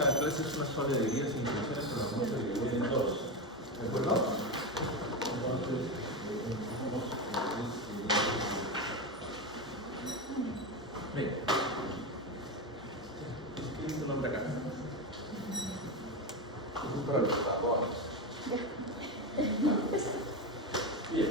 esta clase es una sola de guías e instrucciones, pero la vamos a dividir en dos. ¿De acuerdo? Entonces, bien. Escribe tu nombre acá. Es para los tapones. Bien.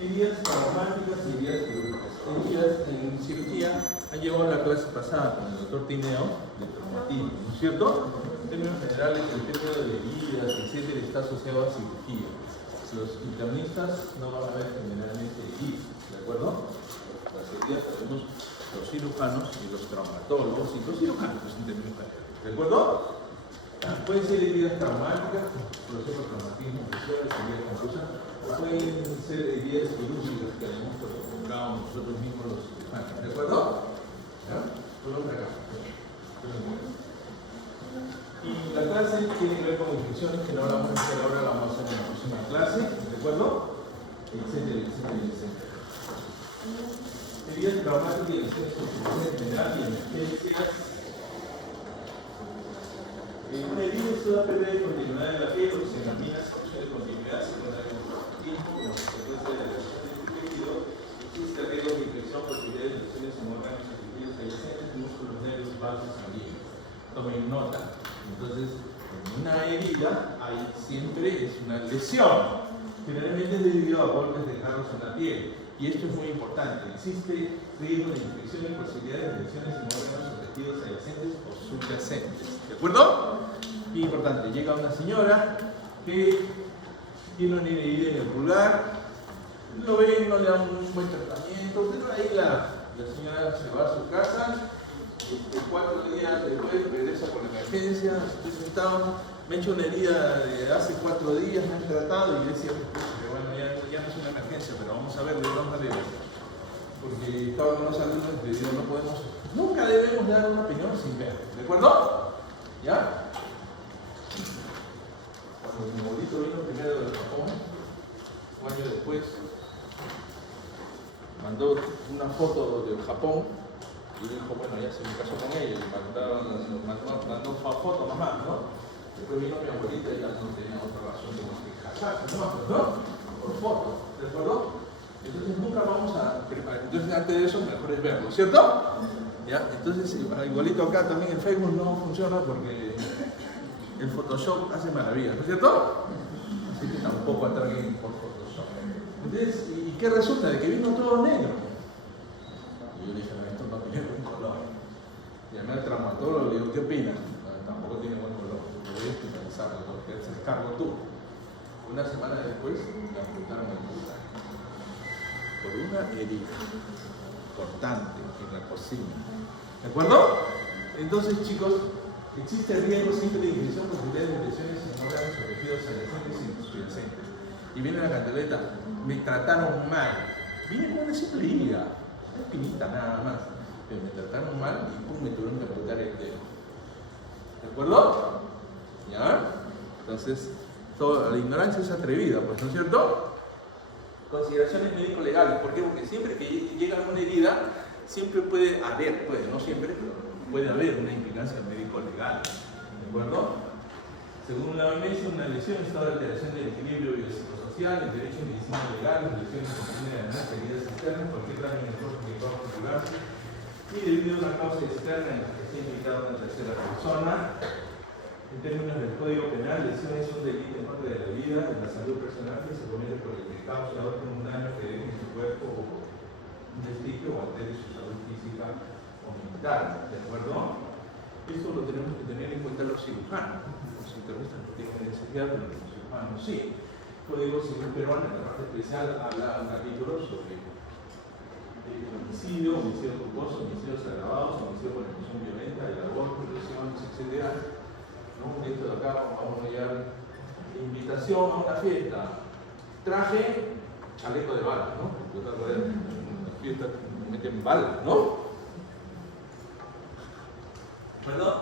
Heridas traumáticas y heridas quirúrgicas. Heridas en cirugía han llevado a la clase pasada con el doctor Tineo de traumatismo, ¿no es cierto? En términos generales, el término de heridas, etcétera, está asociado a cirugía. Los internistas no van a ver generalmente heridas, ¿de acuerdo? Las heridas tenemos los cirujanos y los traumatólogos y los cirujanos en términos generales, ¿de acuerdo? Pueden ser heridas traumáticas, por ejemplo, traumatismo visual, heridas confusas, o pueden ser heridas quirúrgicas que hayamos provocado nosotros mismos los cirujanos, ¿de acuerdo? ¿Ya? Por acá. Y la clase tiene que ver con infecciones que no la vamos a hacer ahora, la vamos a hacer en la próxima clase, ¿de acuerdo? Etcétera, etcétera, etcétera. Heridas traumáticas y lesiones en general y emergencias. Una herida es toda pérdida de continuidad de la piel o se denomina solución de continuidad secundaria del tiempo como consecuencia de la lesión del tejido. Existe riesgo de infección, posibilidades de lesiones en órganos y tejidos adyacentes, músculos, nervios, vasos sanguíneos. Tomen nota. Entonces, en una herida hay siempre es una lesión. Generalmente es debido a golpes de carros en la piel. Y esto es muy importante. Existe riesgo de infección y posibilidades de lesiones en órganos o tejidos adyacentes o subyacentes. ¿De acuerdo? Y importante, llega una señora que tiene una herida en el pulgar, lo ven, no le dan un buen tratamiento, pero ahí la señora se va a su casa, 4 días después regresa por la emergencia, estoy sentado, me he hecho una herida de hace 4 días, me han tratado y decía, bueno, ya no es una emergencia, pero vamos a verle, vamos a ver. Porque estaba con los alumnos y les digo, no podemos, nunca debemos dar una opinión sin ver, ¿de acuerdo? ¿Ya? Cuando mi abuelito vino primero del Japón, un año después, mandó una foto del Japón y dijo, bueno, ya se me casó con ella y mandó foto nomás, ¿no? Después vino mi abuelita y ya no tenía otra razón de que casarse, ¿no? Por foto, ¿de acuerdo? Entonces nunca vamos a preparar. Entonces antes de eso mejor es verlo, ¿cierto? ¿Ya? Entonces igualito acá también en Facebook no funciona porque el Photoshop hace maravillas, ¿no es cierto? Así que tampoco atraguen por Photoshop. Entonces, ¿y qué resulta? De que vino todo negro. Y yo le dije, esto no tiene buen color. Llamé al traumatólogo y le digo, ¿qué opinas? No, tampoco tiene buen color. Lo voy a hospitalizar, porque se descargo tú. Una semana después le apuntaron el pulgar. Por una herida cortante en la cocina. ¿De acuerdo? Entonces, chicos, existe el riesgo siempre de infección por posibilidades de lesiones en órganos o tejidos adyacentes y subyacentes. Y viene la cantaleta, me trataron mal. Viene con una simple herida, una espinita nada más. Pero me trataron mal y pum, me tuvieron que amputar el dedo. ¿De acuerdo? ¿Ya? Entonces, la ignorancia es atrevida, pues, ¿no es cierto? Consideraciones médico-legales. ¿Por qué? Porque siempre que llega una herida, siempre puede haber, no siempre, pero puede haber una implicancia médico-legal. ¿De acuerdo? Según la OMS, una lesión es toda alteración del equilibrio biopsicosocial, el derecho en medicina legal, las lesiones que contienen además heridas externas, cualquier daño en el cuerpo que pueda configurarse, y debido a una causa externa en la que esté implicada una tercera persona. En términos del Código Penal, lesiones son delitos en contra de la vida, de la salud personal que se comete por el que causa un daño que deje en su cuerpo o un deslicio o altere su salud física o mental. ¿De acuerdo? Esto lo tenemos que tener en cuenta los cirujanos. Los internistas no tienen necesidad, pero los cirujanos sí. El Código Civil peruano, en la parte especial, habla un capítulo sobre homicidio, homicidio culposo, homicidios agravados, homicidio por ejecución violenta, el aborto, lesiones, etc. ¿No? Esto de acá vamos a hallar invitación a una fiesta, traje, chaleco de balas, ¿no? Yo te acuerdo, en una fiesta meten balas, ¿no? ¿Perdón?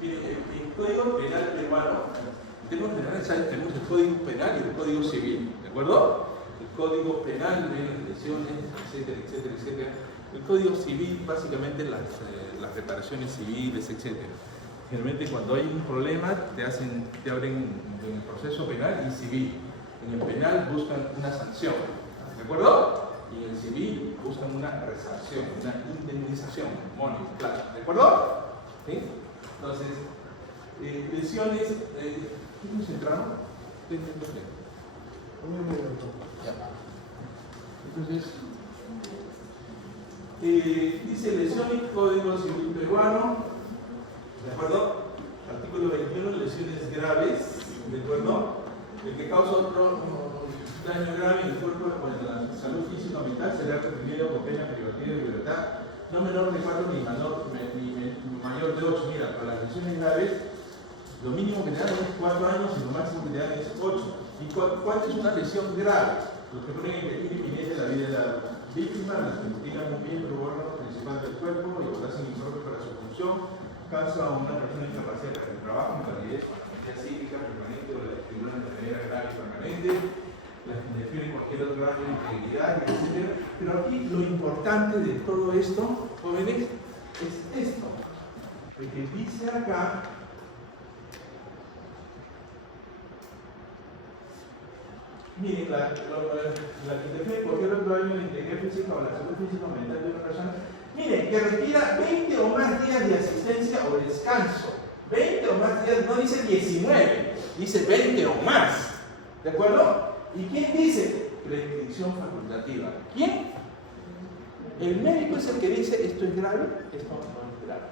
Mire, el Código Penal peruano, en términos generales, tenemos el Código Penal y el Código Civil, ¿de acuerdo? El Código Penal viene de lesiones, etcétera, etcétera, etcétera. El Código Civil, básicamente las reparaciones civiles, etcétera. Generalmente cuando hay un problema te abren en el proceso penal y civil. En el penal buscan una sanción, ¿de acuerdo? Y en el civil buscan una resarción, una indemnización, money, plata, ¿de acuerdo? ¿Sí? Entonces, lesiones, ¿quiénes entraron? Entonces, dice lesiones, Código Civil peruano, ¿de acuerdo? Artículo 21, lesiones graves, ¿de acuerdo? El que causa otro daño grave en el cuerpo o en la salud física o mental será reprimido con pena privativa de libertad, no menor de 4 ni mayor de 8. Mira, para las lesiones graves, lo mínimo que te dan es 4 años y lo máximo que te dan es 8. ¿Y cuál es una lesión grave? Los que ponen en peligro inminente la vida de la víctima, las que mutilan un miembro o órgano principal del cuerpo y o hacen impropio para su función, causa a una persona incapacidad para el trabajo, invalidez, patología psíquica permanente o la escritura de manera grave y permanente, las que interfieren cualquier otro grado de integridad, etc. Pero aquí lo importante de todo esto, jóvenes, es esto. Porque dice acá, miren, la que interfiere cualquier otro grado de integridad física o la salud física o mental de una persona, miren, que requiera 20 o más días de asistencia o descanso. 20 o más días, no dice 19, dice 20 o más. ¿De acuerdo? ¿Y quién dice? Prescripción facultativa. ¿Quién? El médico es el que dice esto es grave, esto no es grave.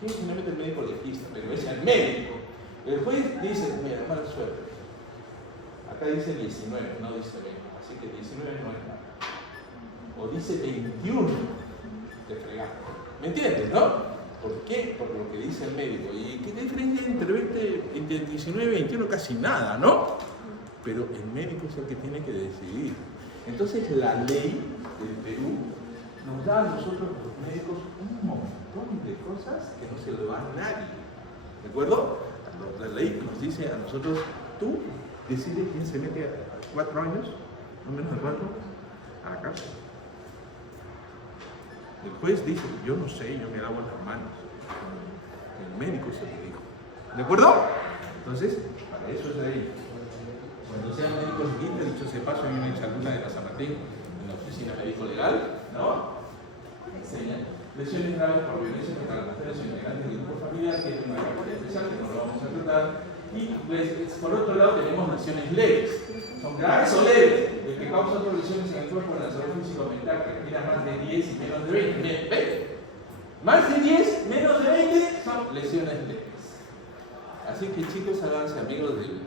¿Quién? Finalmente el médico legista, pero es el médico. El juez dice, mira, mala suerte. Acá dice 19, no dice 20, así que 19 no es nada. O dice 21, te fregaste. ¿Me entiendes, no? ¿Por qué? Por lo que dice el médico. ¿Y qué diferencia entre 19 y 21? Casi nada, ¿no? Pero el médico es el que tiene que decidir. Entonces la ley del Perú nos da a nosotros los médicos un montón de cosas que no se lo da a nadie. ¿De acuerdo? La ley nos dice a nosotros, tú decides quién se mete a 4 años, no menos de 4, a la cárcel. El juez dice, yo no sé, yo me lavo las manos. El médico es el que dijo. ¿De acuerdo? Entonces, para eso es la ley. Cuando sean médicos legales, dicho sea paso, hay una exalumna de la San Martín en la oficina médico-legal, ¿no? Enseñan lesiones graves por violencia contra las mujeres o integrantes del grupo familiar, que es una categoría especial que no lo vamos a tratar. Y pues, por otro lado tenemos lesiones leves. ¿Son graves o leves? El que causa otras lesiones en el cuerpo en la salud física o mental, que requiera más de 10 y menos de 20. ¿Ven? Más de 10, menos de 20 son lesiones leves. Así que chicos, háganse amigos del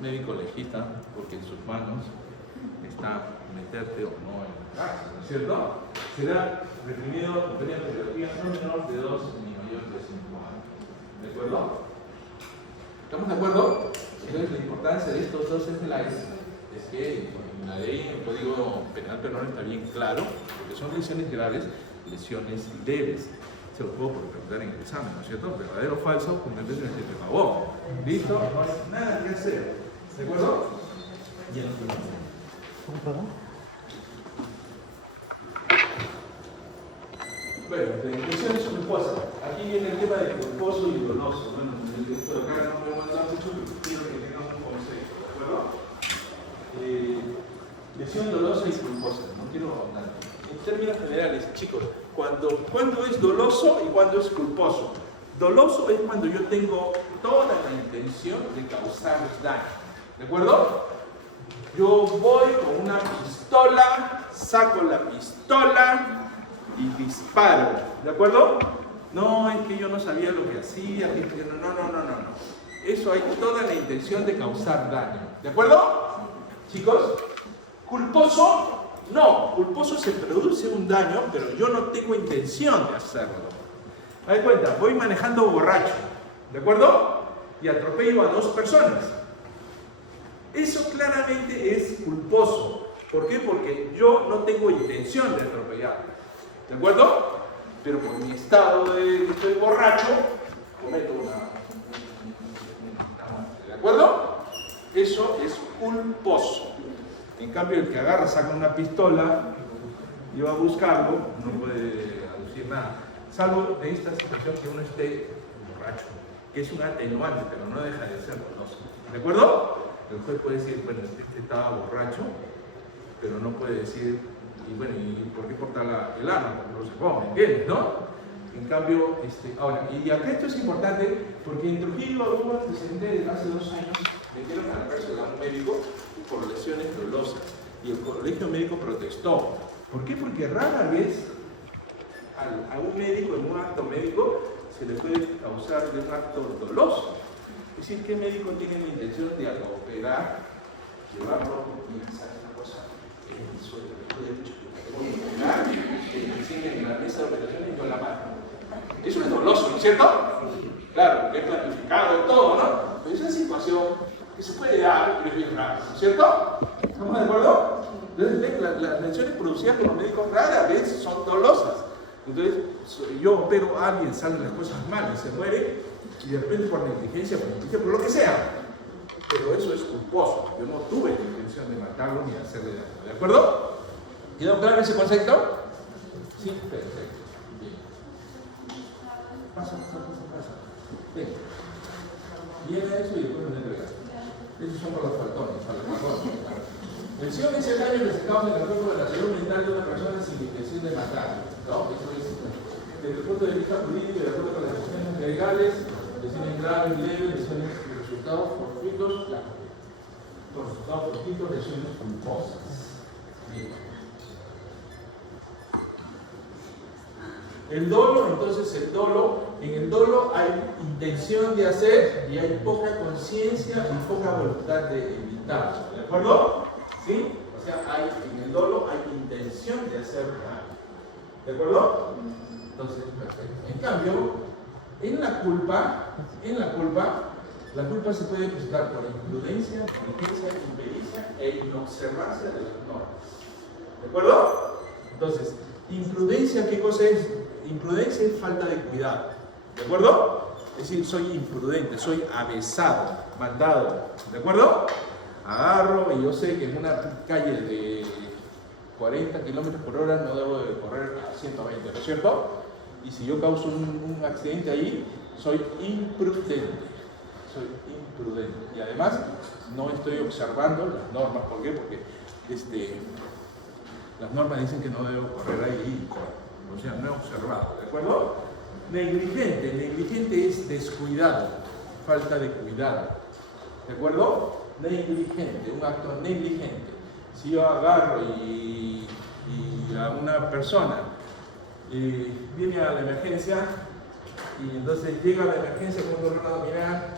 médico legista, porque en sus manos está meterte o no en la cárcel, ¿no es cierto? Será reprimido con pena privativa no menor de 2 ni mayor de 5 años. ¿De acuerdo? ¿Estamos de acuerdo? Entonces la importancia de estos dos slides es que en la ley, en el Código Penal peruano está bien claro, porque son lesiones graves, lesiones leves. Se lo puedo preguntar en el examen, ¿no es cierto? ¿Verdadero o falso? Con el precio de favor. ¿Listo? No hay nada que hacer. ¿De acuerdo? Ya no tengo. ¿Cómo perdón? Bueno, de lesiones culposas. Aquí viene el tema de culposo y doloso. Bueno, esto de acá no me manda mucho, pero quiero que tengan un concepto, ¿de acuerdo? Lesión dolosa y culposa. No quiero hablar. En términos generales, chicos, ¿cuándo es doloso y cuándo es culposo? Doloso es cuando yo tengo toda la intención de causar daño. ¿De acuerdo? Yo voy con una pistola, saco la pistola y disparo. ¿De acuerdo? No, es que yo no sabía lo que hacía. No. Eso hay toda la intención de causar daño. ¿De acuerdo? Chicos, culposo. No, culposo se produce un daño, pero yo no tengo intención de hacerlo. Haz cuenta, voy manejando borracho, ¿de acuerdo? Y atropello a 2 personas. Eso claramente es culposo. ¿Por qué? Porque yo no tengo intención de atropellar. ¿De acuerdo? Pero por mi estado de que estoy borracho, cometo una muerte. ¿De acuerdo? Eso es culposo. En cambio, el que agarra, saca una pistola y va a buscarlo, no puede aducir nada. Salvo de esta situación que uno esté borracho, que es un atenuante, pero no deja de ser doloso. ¿De acuerdo? El juez puede decir, bueno, este estaba borracho, pero no puede decir, y bueno, ¿y por qué portar el arma? Porque no se pone, ¿entiendes? ¿No? En cambio, ahora, y acá esto es importante, porque en Trujillo hubo un antecedente de hace 2 años, metieron a la cárcel a un médico por lesiones dolosas, y el colegio médico protestó. ¿Por qué? Porque rara vez a un médico en un acto médico se le puede causar de un acto doloso. Es decir, ¿qué médico tiene la intención de al operar, llevarlo y hacer una cosa en el suelo? Le puede dicho que operar, que encienden en la mesa de operaciones y con la mano. Eso es doloso, ¿no es cierto? Claro, porque es planificado y todo, ¿no? Pero es una situación que se puede dar, pero es bien rara, ¿no es cierto? ¿Estamos de acuerdo? Entonces, las lesiones producidas por los médicos rara vez son dolosas. Entonces, yo opero a alguien, salen las cosas mal y se muere, y de repente por negligencia, por lo que sea. Pero eso es culposo. Yo no tuve la intención de matarlo ni hacerle daño. ¿De acuerdo? ¿Quedó claro ese concepto? Sí, perfecto. Bien. Pasa. Ven. Llena eso y después me entrega. Esos son para los faltones, para los faltones. Lesión es el daño que se causa en el cuerpo de la salud mental de una persona sin intención de matar. ¿No? Eso es, desde el punto de vista jurídico y de acuerdo con las disposiciones legales, lesiones graves, leves, lesiones de resultados fortuitos, lesiones culposas. Bien. El dolo, entonces en el dolo hay intención de hacer y hay poca conciencia y poca voluntad de evitarlo. ¿De acuerdo? ¿Sí? O sea, en el dolo hay intención de hacer daño. ¿De acuerdo? Entonces, perfecto. En cambio, en la culpa se puede presentar por imprudencia, negligencia, impericia e inobservancia de las normas. ¿De acuerdo? Entonces, imprudencia, ¿qué cosa es? Imprudencia es falta de cuidado. ¿De acuerdo? Es decir, soy imprudente, soy avesado, mandado. ¿De acuerdo? Agarro y yo sé que en una calle de 40 kilómetros por hora no debo de correr a 120, ¿no es cierto? Y si yo causo un accidente ahí, soy imprudente. Soy imprudente. Y además, no estoy observando las normas. ¿Por qué? Porque las normas dicen que no debo correr ahí. O sea, no he observado. ¿De acuerdo? Negligente. Negligente es descuidado. Falta de cuidado. ¿De acuerdo? Negligente. Un acto negligente. Si yo agarro y a una persona viene a la emergencia y entonces llega a la emergencia con un dolor abdominal,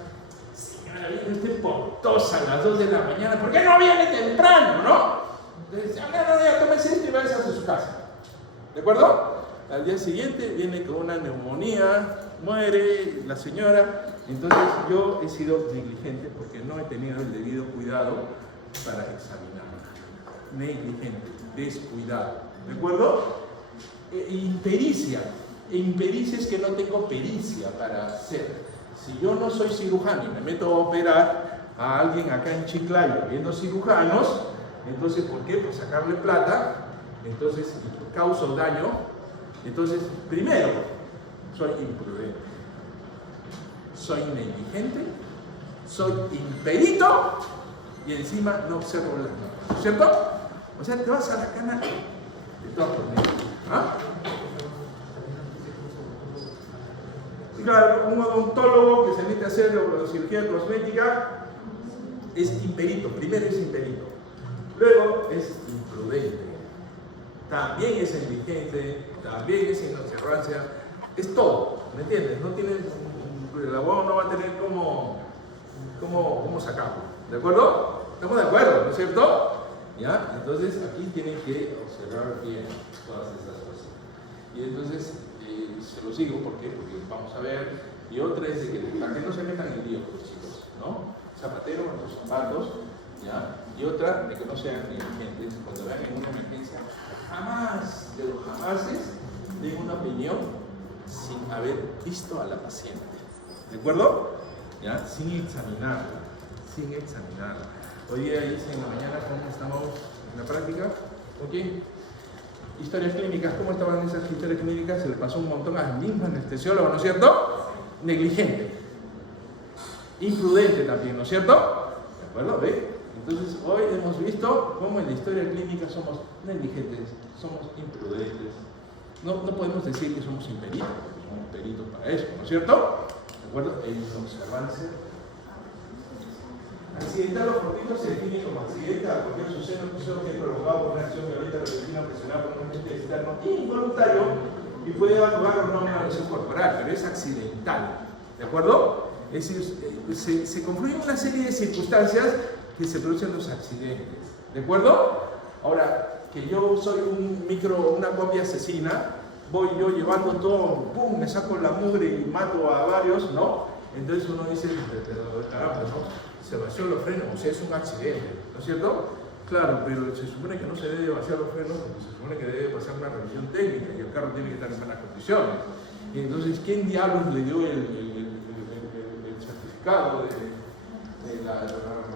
señora, viene usted portosa a las 2 de la mañana, ¿por qué no viene temprano, no? Entonces, ya tómese esto y váyase a su casa. ¿De acuerdo? Al día siguiente viene con una neumonía, muere la señora, entonces yo he sido negligente porque no he tenido el debido cuidado para examinarla. Negligente, descuidado. ¿De acuerdo? Impericia. Impericia es que no tengo pericia para hacer. Si yo no soy cirujano y me meto a operar a alguien acá en Chiclayo viendo cirujanos, entonces, ¿por qué? Por sacarle plata, entonces causo daño. Entonces, primero, soy imprudente, soy negligente, soy imperito y encima no observo las normas, ¿cierto? O sea, te vas a la cana de todas maneras. ¿Ah? Claro, un odontólogo que se mete a hacer cirugía cosmética es imperito, primero es imperito, luego es imprudente, también es negligente, también es inobservancia, es todo, ¿me entiendes? No tiene, el abogado no va a tener cómo sacarlo, ¿de acuerdo? ¿Estamos de acuerdo, no es cierto? ¿Ya? Entonces aquí tienen que observar bien todas estas cosas. Y entonces se lo sigo, ¿por qué? Porque vamos a ver. Y otra es de que para que no se metan en lío, pues, chicos, ¿no? Zapatero en los zapatos, ¿ya? Y otra de que no sean negligentes. Cuando vean en una emergencia, jamás, de los jamases, den una opinión sin haber visto a la paciente. ¿De acuerdo? ¿Ya? Sin examinarla. Hoy día hice en la mañana cómo estamos en la práctica. ¿Ok? Historias clínicas, ¿cómo estaban esas historias clínicas? Se le pasó un montón al mismo anestesiólogo, ¿no es cierto? Negligente. Imprudente también, ¿no es cierto? ¿De acuerdo? ¿Ve? Entonces hoy hemos visto cómo en la historia clínica somos negligentes, somos imprudentes. No podemos decir que somos imperitos, porque somos peritos para eso, ¿no es cierto? ¿De acuerdo? El observance. Accidental o fortuito se define como accidente a cualquier suceso que es prolongado por una acción violenta repentina ocasionada por un agente externo involuntario y puede dar lugar a una lesión corporal, pero es accidental. ¿De acuerdo? Es decir, se confluyen una serie de circunstancias que se producen los accidentes. ¿De acuerdo? Ahora, que yo soy una copia asesina, voy yo llevando todo, ¡pum!, me saco la mugre y mato a varios, ¿no? Entonces uno dice, pero caramba, ¿no? Se vació los frenos, o sea, es un accidente, ¿no es cierto? Claro, pero se supone que no se debe vaciar los frenos, porque se supone que debe pasar una revisión técnica y el carro tiene que estar en buenas condiciones. Y entonces, ¿quién diablos le dio el certificado de la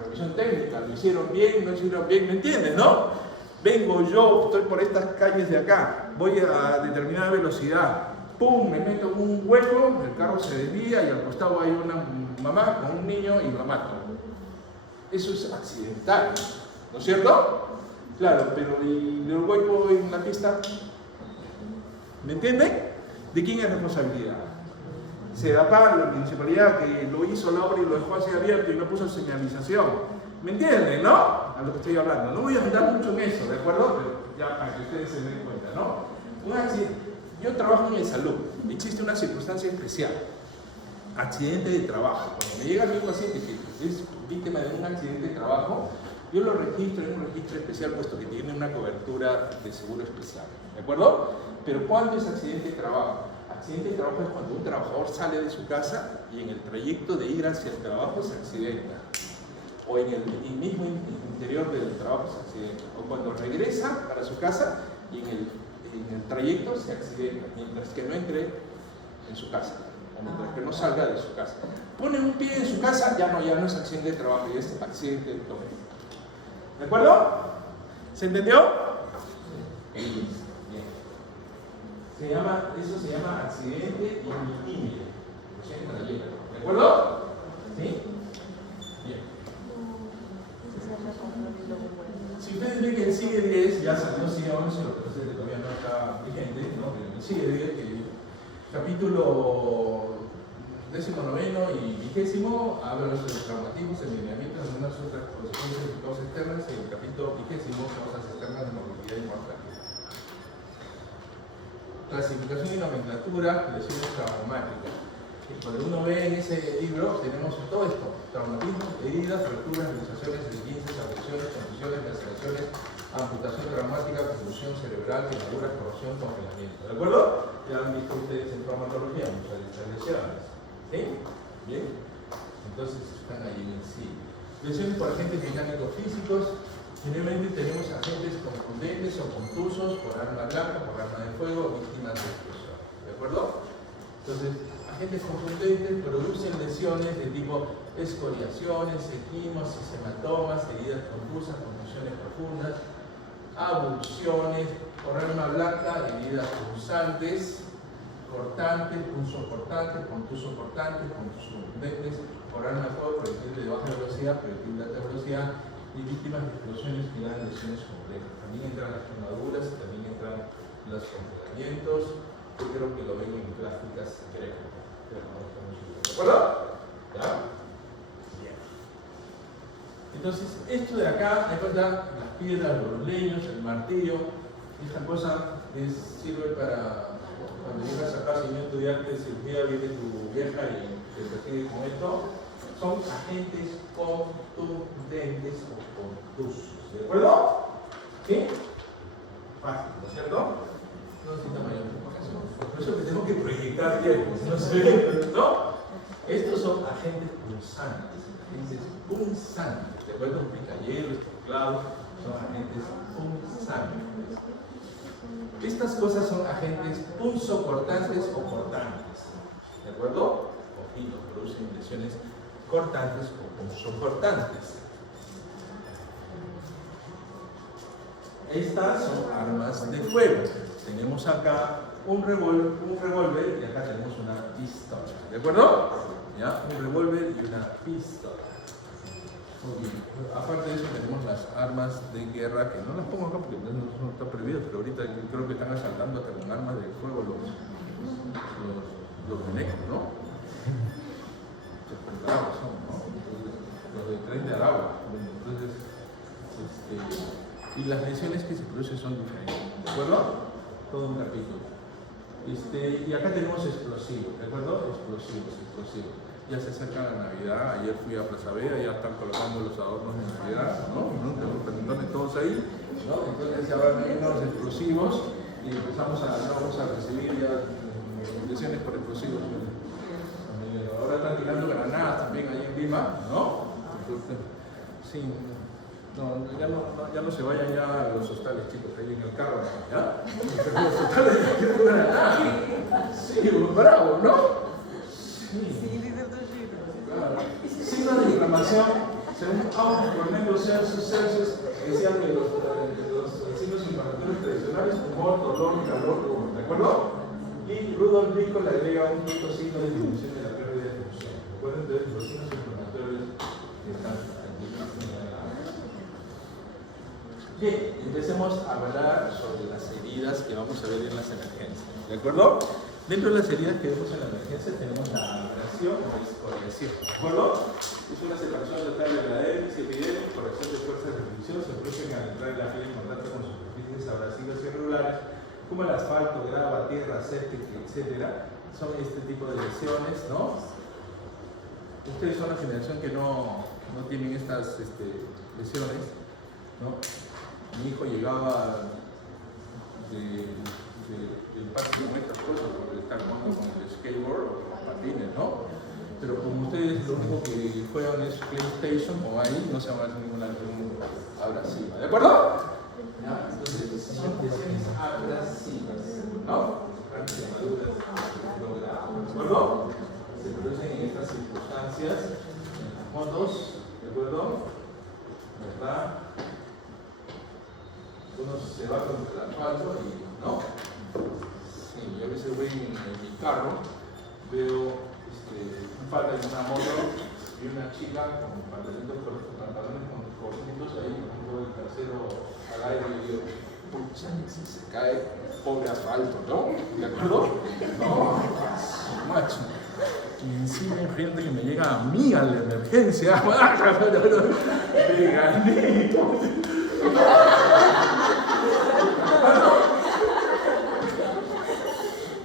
revisión técnica? ¿Lo hicieron bien? ¿No hicieron bien? ¿Me entiendes, no? Vengo yo, estoy por estas calles de acá, voy a determinada velocidad, ¡pum!, me meto en un hueco, el carro se desvía y al costado hay una mamá con un niño y lo mato. Eso es accidental, ¿no es cierto? Claro, pero ¿y el hueco en la pista? ¿Me entienden? ¿De quién es responsabilidad? SEDAPAR, la municipalidad que lo hizo la obra y lo dejó así abierto y no puso señalización. ¿Me entienden, no? A lo que estoy hablando. No voy a meter mucho en eso, ¿de acuerdo? Pero ya para que ustedes se den cuenta, ¿no? Un accidente. Yo trabajo en salud. Existe una circunstancia especial. Accidente de trabajo. Cuando me llega a mí un paciente que es víctima de un accidente de trabajo, yo lo registro en un registro especial, puesto que tiene una cobertura de seguro especial. ¿De acuerdo? Pero ¿cuándo es accidente de trabajo? Accidente de trabajo es cuando un trabajador sale de su casa y en el trayecto de ir hacia el trabajo se accidenta. O en el mismo interior del trabajo se accidenta. O cuando regresa para su casa y en el trayecto se accidenta, mientras que no entre en su casa. Mientras que no salga de su casa. Pone un pie en su casa, ya no es accidente de trabajo, ya es accidente doméstico. ¿De acuerdo? ¿Se entendió? Bien. Eso se llama accidente invisible. ¿De acuerdo? ¿Sí? Bien. Si ustedes ven que el CIE 10 ya salió CIE 11, lo que pasa es que todavía no está vigente, ¿no? Pero el CIE 10, capítulo 19 y 20 habla sobre los traumatismos, envenenamientos, algunas otras consecuencias de causas externas, y el capítulo 20, causas externas de morbilidad y mortalidad. Clasificación y nomenclatura, lesiones traumáticas. Y cuando uno ve en ese libro, tenemos todo esto: traumatismos, heridas, fracturas, luxaciones, esguinces, abrasiones, contusiones, laceraciones, amputación traumática, contusión cerebral, quemaduras, corrosión, congelamiento. ¿De acuerdo? Ya han visto ustedes en traumatología muchas de estas lesiones. ¿Sí? Bien. Entonces están ahí en el sí. Lesiones por agentes mecánicos físicos. Generalmente tenemos agentes contundentes o contusos por arma blanca, por arma de fuego, víctimas de explosión. ¿De acuerdo? Entonces, agentes contundentes producen lesiones de tipo escoriaciones, equimos, hematomas, heridas contusas, contusiones profundas, abulsiones, por arma blanca, heridas punzantes, cortantes, punzocortantes, contusocortantes, contusocondentes, por arma de fuego, proyectil de baja velocidad, proyectil de alta velocidad, y víctimas de explosiones que dan lesiones complejas. También entran las quemaduras, también entran los congelamientos. Yo creo que lo ven en plásticas, creo. ¿De acuerdo? ¿Ya? Bien. Entonces, esto de acá, las piedras, los leños, el martillo, esta cosa sirve para cuando llegas a casa y un estudiante de cirugía, viene tu vieja y te persigue con esto. Son agentes contundentes o contusos. ¿De acuerdo? ¿Sí? Fácil, ¿no es cierto? No necesita mayor explicación. Por eso que tengo que proyectar tiempos, ¿no sé? ¿No? Estos son agentes punzantes. ¿De acuerdo? Picayelos, teclados, son agentes punzantes. Estas cosas son agentes punzocortantes o cortantes. ¿De acuerdo? O filos, producen lesiones cortantes o punzocortantes. Estas son armas de fuego. Tenemos acá un revólver y acá tenemos una pistola. ¿De acuerdo? ¿Ya? Un revólver y una pistola. Muy bien. Aparte de eso tenemos las armas de guerra, que no las pongo acá porque no está prohibido, pero ahorita creo que están asaltando hasta con armas de fuego los venecos, ¿no? Los bravos son, ¿no? Los del tren de Aragua. Entonces, y las lesiones que se producen son diferentes, ¿de acuerdo? Todo un capítulo. Y acá tenemos explosivos, ¿de acuerdo? Explosivos. Ya se acerca la Navidad, ayer fui a Plaza Vea, ya están colocando los adornos de Navidad, ¿no? Presentando todos ahí, ¿no? Entonces ya van a venir los explosivos y vamos a recibir ya lesiones por explosivos. Ahora están tirando granadas también ahí en Lima, ¿no? Entonces, sí. Ya no se vayan ya a los hostales, chicos, ahí en el carro, ¿ya? Los hostales ya quieren granada. Sí, bravo, ¿no? Sí. Claro. Signos de inflamación, según August Cornelius Celsus, decían que los signos inflamatorios tradicionales, humor, dolor, calor, ¿de acuerdo? Y Rudolf Virchow le agrega un quinto signo de disminución de la pérdida de función. Recuerden entonces los signos inflamatorios que están aquí. Bien, empecemos a hablar sobre las heridas que vamos a ver en las emergencias. ¿De acuerdo? Dentro de las heridas que vemos en la emergencia tenemos la abrasión o escoriación. ¿De acuerdo? Es una separación total de la dermis y epidermis por acción de fuerzas de fricción, se producen al entrar en la piel en contacto con superficies abrasivas y irregulares, como el asfalto, grava, tierra, césped, etc. Son este tipo de lesiones, ¿no? Ustedes son la generación que no tienen estas lesiones, ¿no? Mi hijo llegaba del parque con estas cosas, porque está jugando con el skateboard o con los patines, ¿no? Pero como ustedes lo único que juegan es PlayStation o ahí, no se va a hacer ninguna abrasiva. ¿De acuerdo? ¿Ya? Entonces, son lesiones abrasivas, ¿no? ¿De acuerdo? Se producen en estas circunstancias, en las motos, ¿de acuerdo? ¿Verdad? Uno se va contra el asfalto y ¿no? Sí, yo a veces voy en mi carro, veo un padre en una moto y una chica con pantalones cortitos ahí, pongo el trasero al aire y digo, pucha, si se cae, pobre asfalto, ¿no? ¿De acuerdo? No, macho. Y encima hay gente que me llega a mí a la emergencia. Veganito.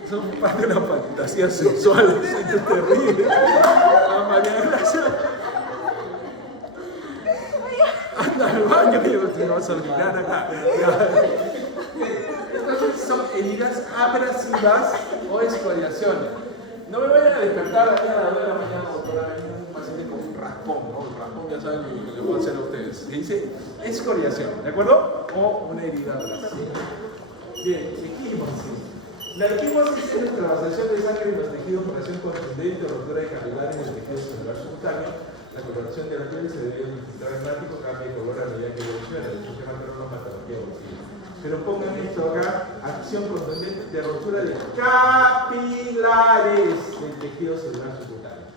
Son parte de las fantasías sexuales, es terrible. A María Gracia. Anda al baño y te vas a olvidar acá. Entonces son heridas abrasivas o escoriaciones. No me vayan a despertar a las 9 de la mañana, doctora, un paciente con un raspón, ¿no? El raspón ya saben lo que le voy a hacer a ustedes. Que dice escoriación, ¿de acuerdo? O una herida abrasiva. Bien, seguimos. La equimosis es la traslación de sangre en los tejidos por acción contundente o rotura de capilar en el tejido celular subcutáneo. La coloración de la piel se debe identificar en gráfico, cambia de color a medida que evoluciona. El sistema terreno patología evolutiva. Pero pongan esto acá, acción contundente de rotura de capilares del tejido celular subcutáneo.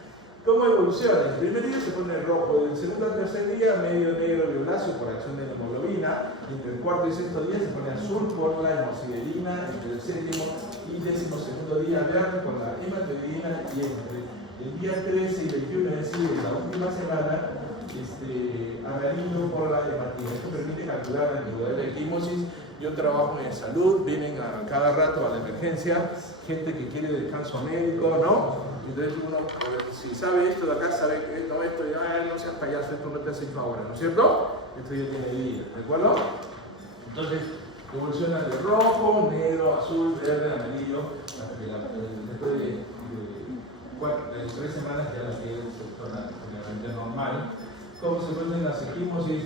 ¿Cómo evoluciona? El primer día se pone rojo, del segundo al tercer día medio negro violáceo por acción de la hemoglobina, entre el cuarto y sexto día se pone azul por la hemosiderina, entre el séptimo y 12º día verde por la hematoidina y entre el día 13 y 21, es decir, la última semana, amarillo por la hematina. Esto permite calcular la antigüedad de la equimosis. Yo trabajo en salud, vienen a cada rato a la emergencia, gente que quiere descanso médico, ¿no? Entonces uno, si sabe esto de acá, sabe esto, y no seas payaso, esto no te hace ahora, ¿no es cierto? Esto ya tiene vida, ¿de acuerdo? Entonces, evoluciona de rojo, negro, azul, verde, amarillo, después de 3 semanas ya la piel se torna generalmente normal. ¿Cómo se vuelven las equimosis?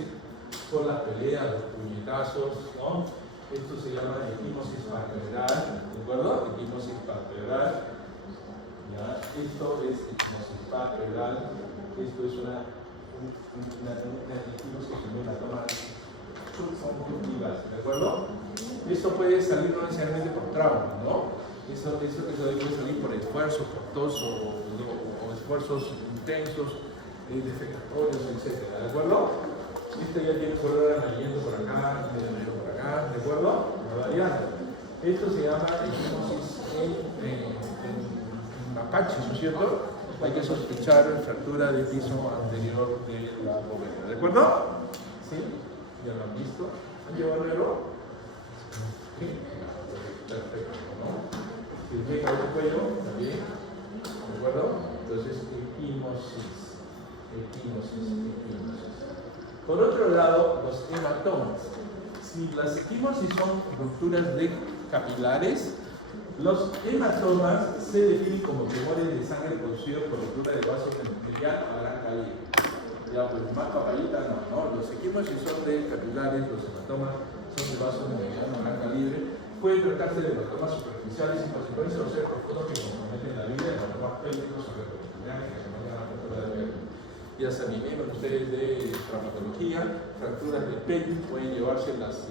Por las peleas, los puñetazos, ¿no? Esto se llama equimosis palpebral, ¿de acuerdo? Equimosis palpebral. ¿Ya? Esto es equimosis palpebral. Esto es una equimosis que me la toma subconjuntivas, ¿de acuerdo? Esto puede salir no necesariamente por trauma, ¿no? Eso puede salir por esfuerzos costosos o esfuerzos intensos, defecatorios, etc. ¿De acuerdo? Esto ya tiene color amarillento por acá, medio negro por acá, ¿de acuerdo? Va variando. Esto se llama equimosis en mapache, ¿no es cierto? Hay que sospechar fractura del piso anterior de la bóveda, ¿de acuerdo? ¿Sí? ¿Ya lo han visto? ¿Han llevado el reloj? Sí. Perfecto, ¿no? Si me cae el cuello, también, ¿de acuerdo? Entonces, equimosis. Por otro lado, los hematomas. Si las equimosis son rupturas de capilares, los hematomas se definen como tumores de sangre producidos por ruptura de vasos de mediano a gran calibre. Ya, pues más papayita no. Los equimosis son de capilares, los hematomas son de vasos de mediano a gran calibre. Pueden tratarse de hematomas superficiales y consecuencias o ser profundos que comprometen la vida, hematomas pélvicos o retroperitoneales que se mandan a la fractura de pelvis. Ya se animaron ustedes de traumatología, fracturas de pelvis pueden llevarse las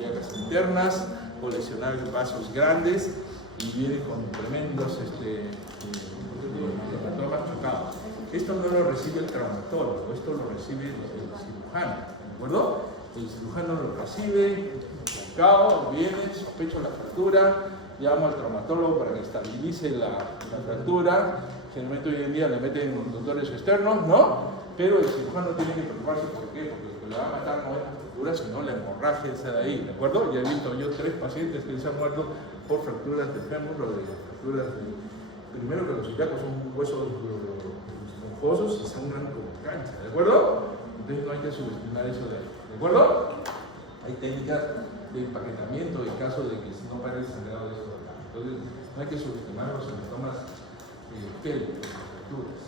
llagas internas o lesionar vasos grandes y vienen con tremendos hematomas chocados. Esto no lo recibe el traumatólogo, esto lo recibe el cirujano, ¿de acuerdo? El cirujano lo recibe, chocado, viene, sospecho la fractura, llamo al traumatólogo para que estabilice la fractura. Generalmente hoy en día le meten conductores externos, ¿no? Pero el cirujano tiene que preocuparse, ¿por qué? Porque lo que le va a matar no es la fractura, sino la hemorragia esa de ahí, ¿de acuerdo? Ya he visto yo 3 pacientes que se han muerto por fracturas de fémur o de fracturas de... Primero que los ilíacos son huesos esponjosos y sangran como cancha, ¿de acuerdo? Entonces no hay que subestimar eso de ahí, ¿de acuerdo? Hay técnicas de empaquetamiento en caso de que no pare el sangrado de eso de acá. Entonces no hay que subestimar los hematomas pélvicos, fracturas.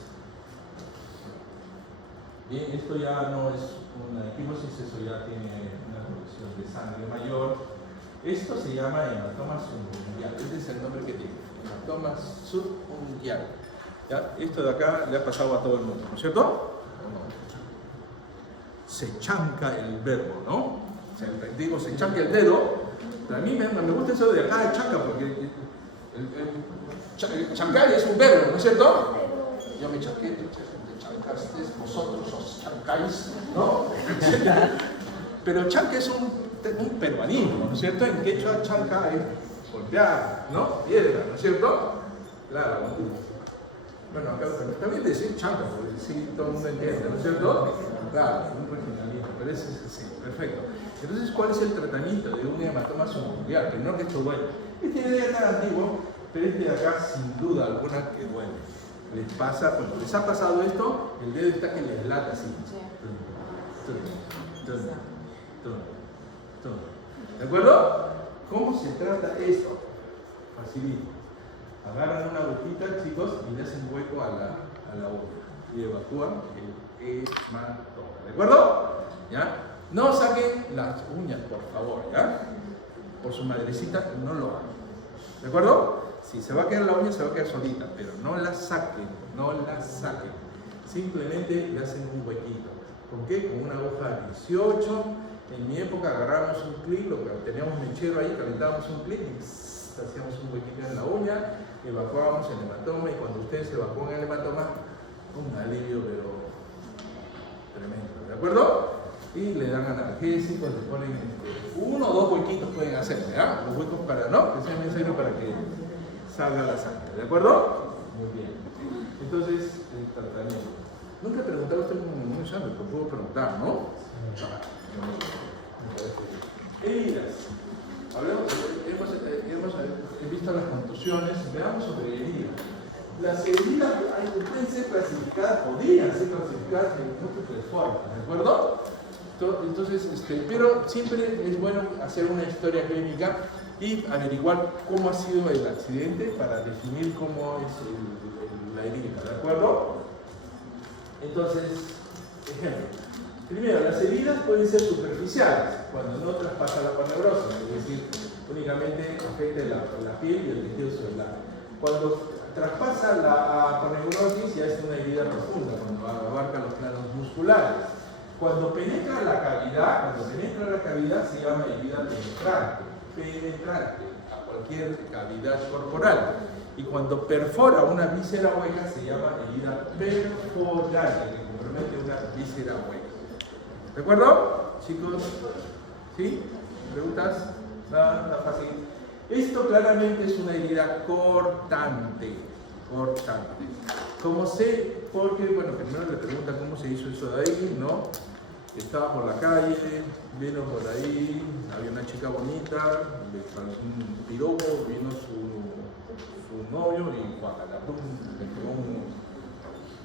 Bien, esto ya no es una equimosis, eso ya tiene una producción de sangre mayor. Esto se llama hematoma subunguial, este es el nombre que tiene, hematoma subunguial. ¿Ya? Esto de acá le ha pasado a todo el mundo, ¿no es cierto? ¿O no? Se chanca el verbo, ¿no? O sea, digo, se chanca el dedo, pero a mí me gusta eso de acá de chanca, porque chancar es un verbo, ¿no es cierto? Yo me chanqué, te chancaste, vosotros os chancáis, ¿no? Pero chanca es un peruanismo, ¿no es cierto? En quechua chanca es golpear, ¿no? Piedra, ¿no es cierto? Claro. Bueno, acá también decir chanca, porque sí, todo el mundo entiende, ¿no es cierto? Claro, un regionalismo, pero ese es así, perfecto. Entonces, ¿cuál es el tratamiento de un hematoma subunguial? Primero que esto duele. Esta idea es tan antiguo, pero este de acá, sin duda alguna, que duele. Les pasa, cuando les ha pasado esto, el dedo está que les lata así. ¿De acuerdo? ¿Cómo se trata esto? Facilito. Agarran una agujita, chicos, y le hacen hueco a la uña y evacúan el hematoma. ¿De acuerdo? ¿Ya? No saquen las uñas, por favor, ¿ya? Por su madrecita, no lo hagan. ¿De acuerdo? Si se va a quedar la uña, se va a quedar solita, pero no la saquen, no la saquen. Simplemente le hacen un huequito. ¿Con qué? Con una aguja 18. En mi época agarrábamos un clip, teníamos mechero ahí, calentábamos un clip y hacíamos un huequito en la uña, evacuábamos el hematoma y cuando ustedes evacúan el hematoma, un alivio pero tremendo, ¿de acuerdo? Y le dan analgésicos, le ponen 1 o 2 huequitos pueden hacer, ¿verdad? Los huecos para, ¿no? Que sean necesarios para que salga la sangre, ¿de acuerdo? Muy bien. Entonces, el tratamiento. Nunca he preguntado a usted un examen, pero puedo preguntar, ¿no? Heridas. Hemos visto las contusiones, veamos sobre heridas. Las heridas pueden ser clasificadas, podrían ser clasificadas en múltiples formas, ¿de acuerdo? Entonces, pero siempre es bueno hacer una historia clínica y averiguar cómo ha sido el accidente para definir cómo es la herida, ¿de acuerdo? Entonces, ejemplo. Primero, las heridas pueden ser superficiales, cuando no traspasa la aponeurosis, es decir, únicamente afecta la piel y el tejido celular. Cuando traspasa la aponeurosis ya es una herida profunda, cuando abarca los planos musculares. Cuando penetra la cavidad se llama herida penetrante a cualquier cavidad corporal. Y cuando perfora una víscera hueca se llama herida perforante, que compromete una víscera hueca. ¿De acuerdo, chicos? ¿Sí? ¿Preguntas? Nada fácil. Esto claramente es una herida cortante. ¿Cómo sé? Porque, bueno, primero le preguntan cómo se hizo eso de ahí, ¿no? Estaba por la calle, vino por ahí, había una chica bonita, le faltó un piropo, vino su novio y guacala, le pegó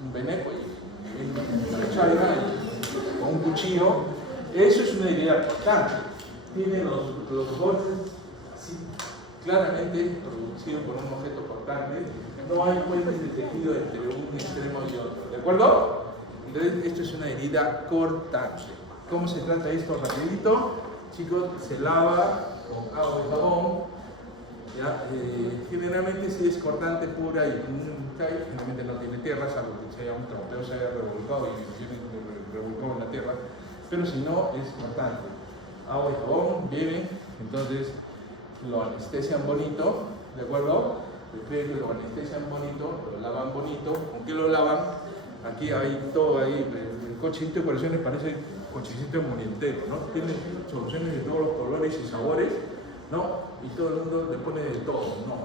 un veneco y una chaira con un cuchillo. Eso es una herida cortante. Tiene los bordes así, claramente producidos por un objeto cortante. No hay puentes de tejido entre un extremo y otro. ¿De acuerdo? Entonces, esto es una herida cortante. ¿Cómo se trata esto? Rapidito. Chicos, se lava con agua y jabón. ¿Ya? Generalmente si es cortante pura y generalmente no tiene tierra, salvo que se haya un trapeo, se haya revolcado y viene revolcado en la tierra. Pero si no, es cortante. Agua y jabón, viene, entonces lo anestesian bonito, ¿de acuerdo? Después que lo anestesian bonito, lo lavan bonito. ¿Con qué lo lavan? Aquí hay todo ahí, el cochecito de operaciones parece cochecito de morientero, ¿no? Tiene soluciones de todos los colores y sabores, ¿no? Y todo el mundo le pone de todo, no.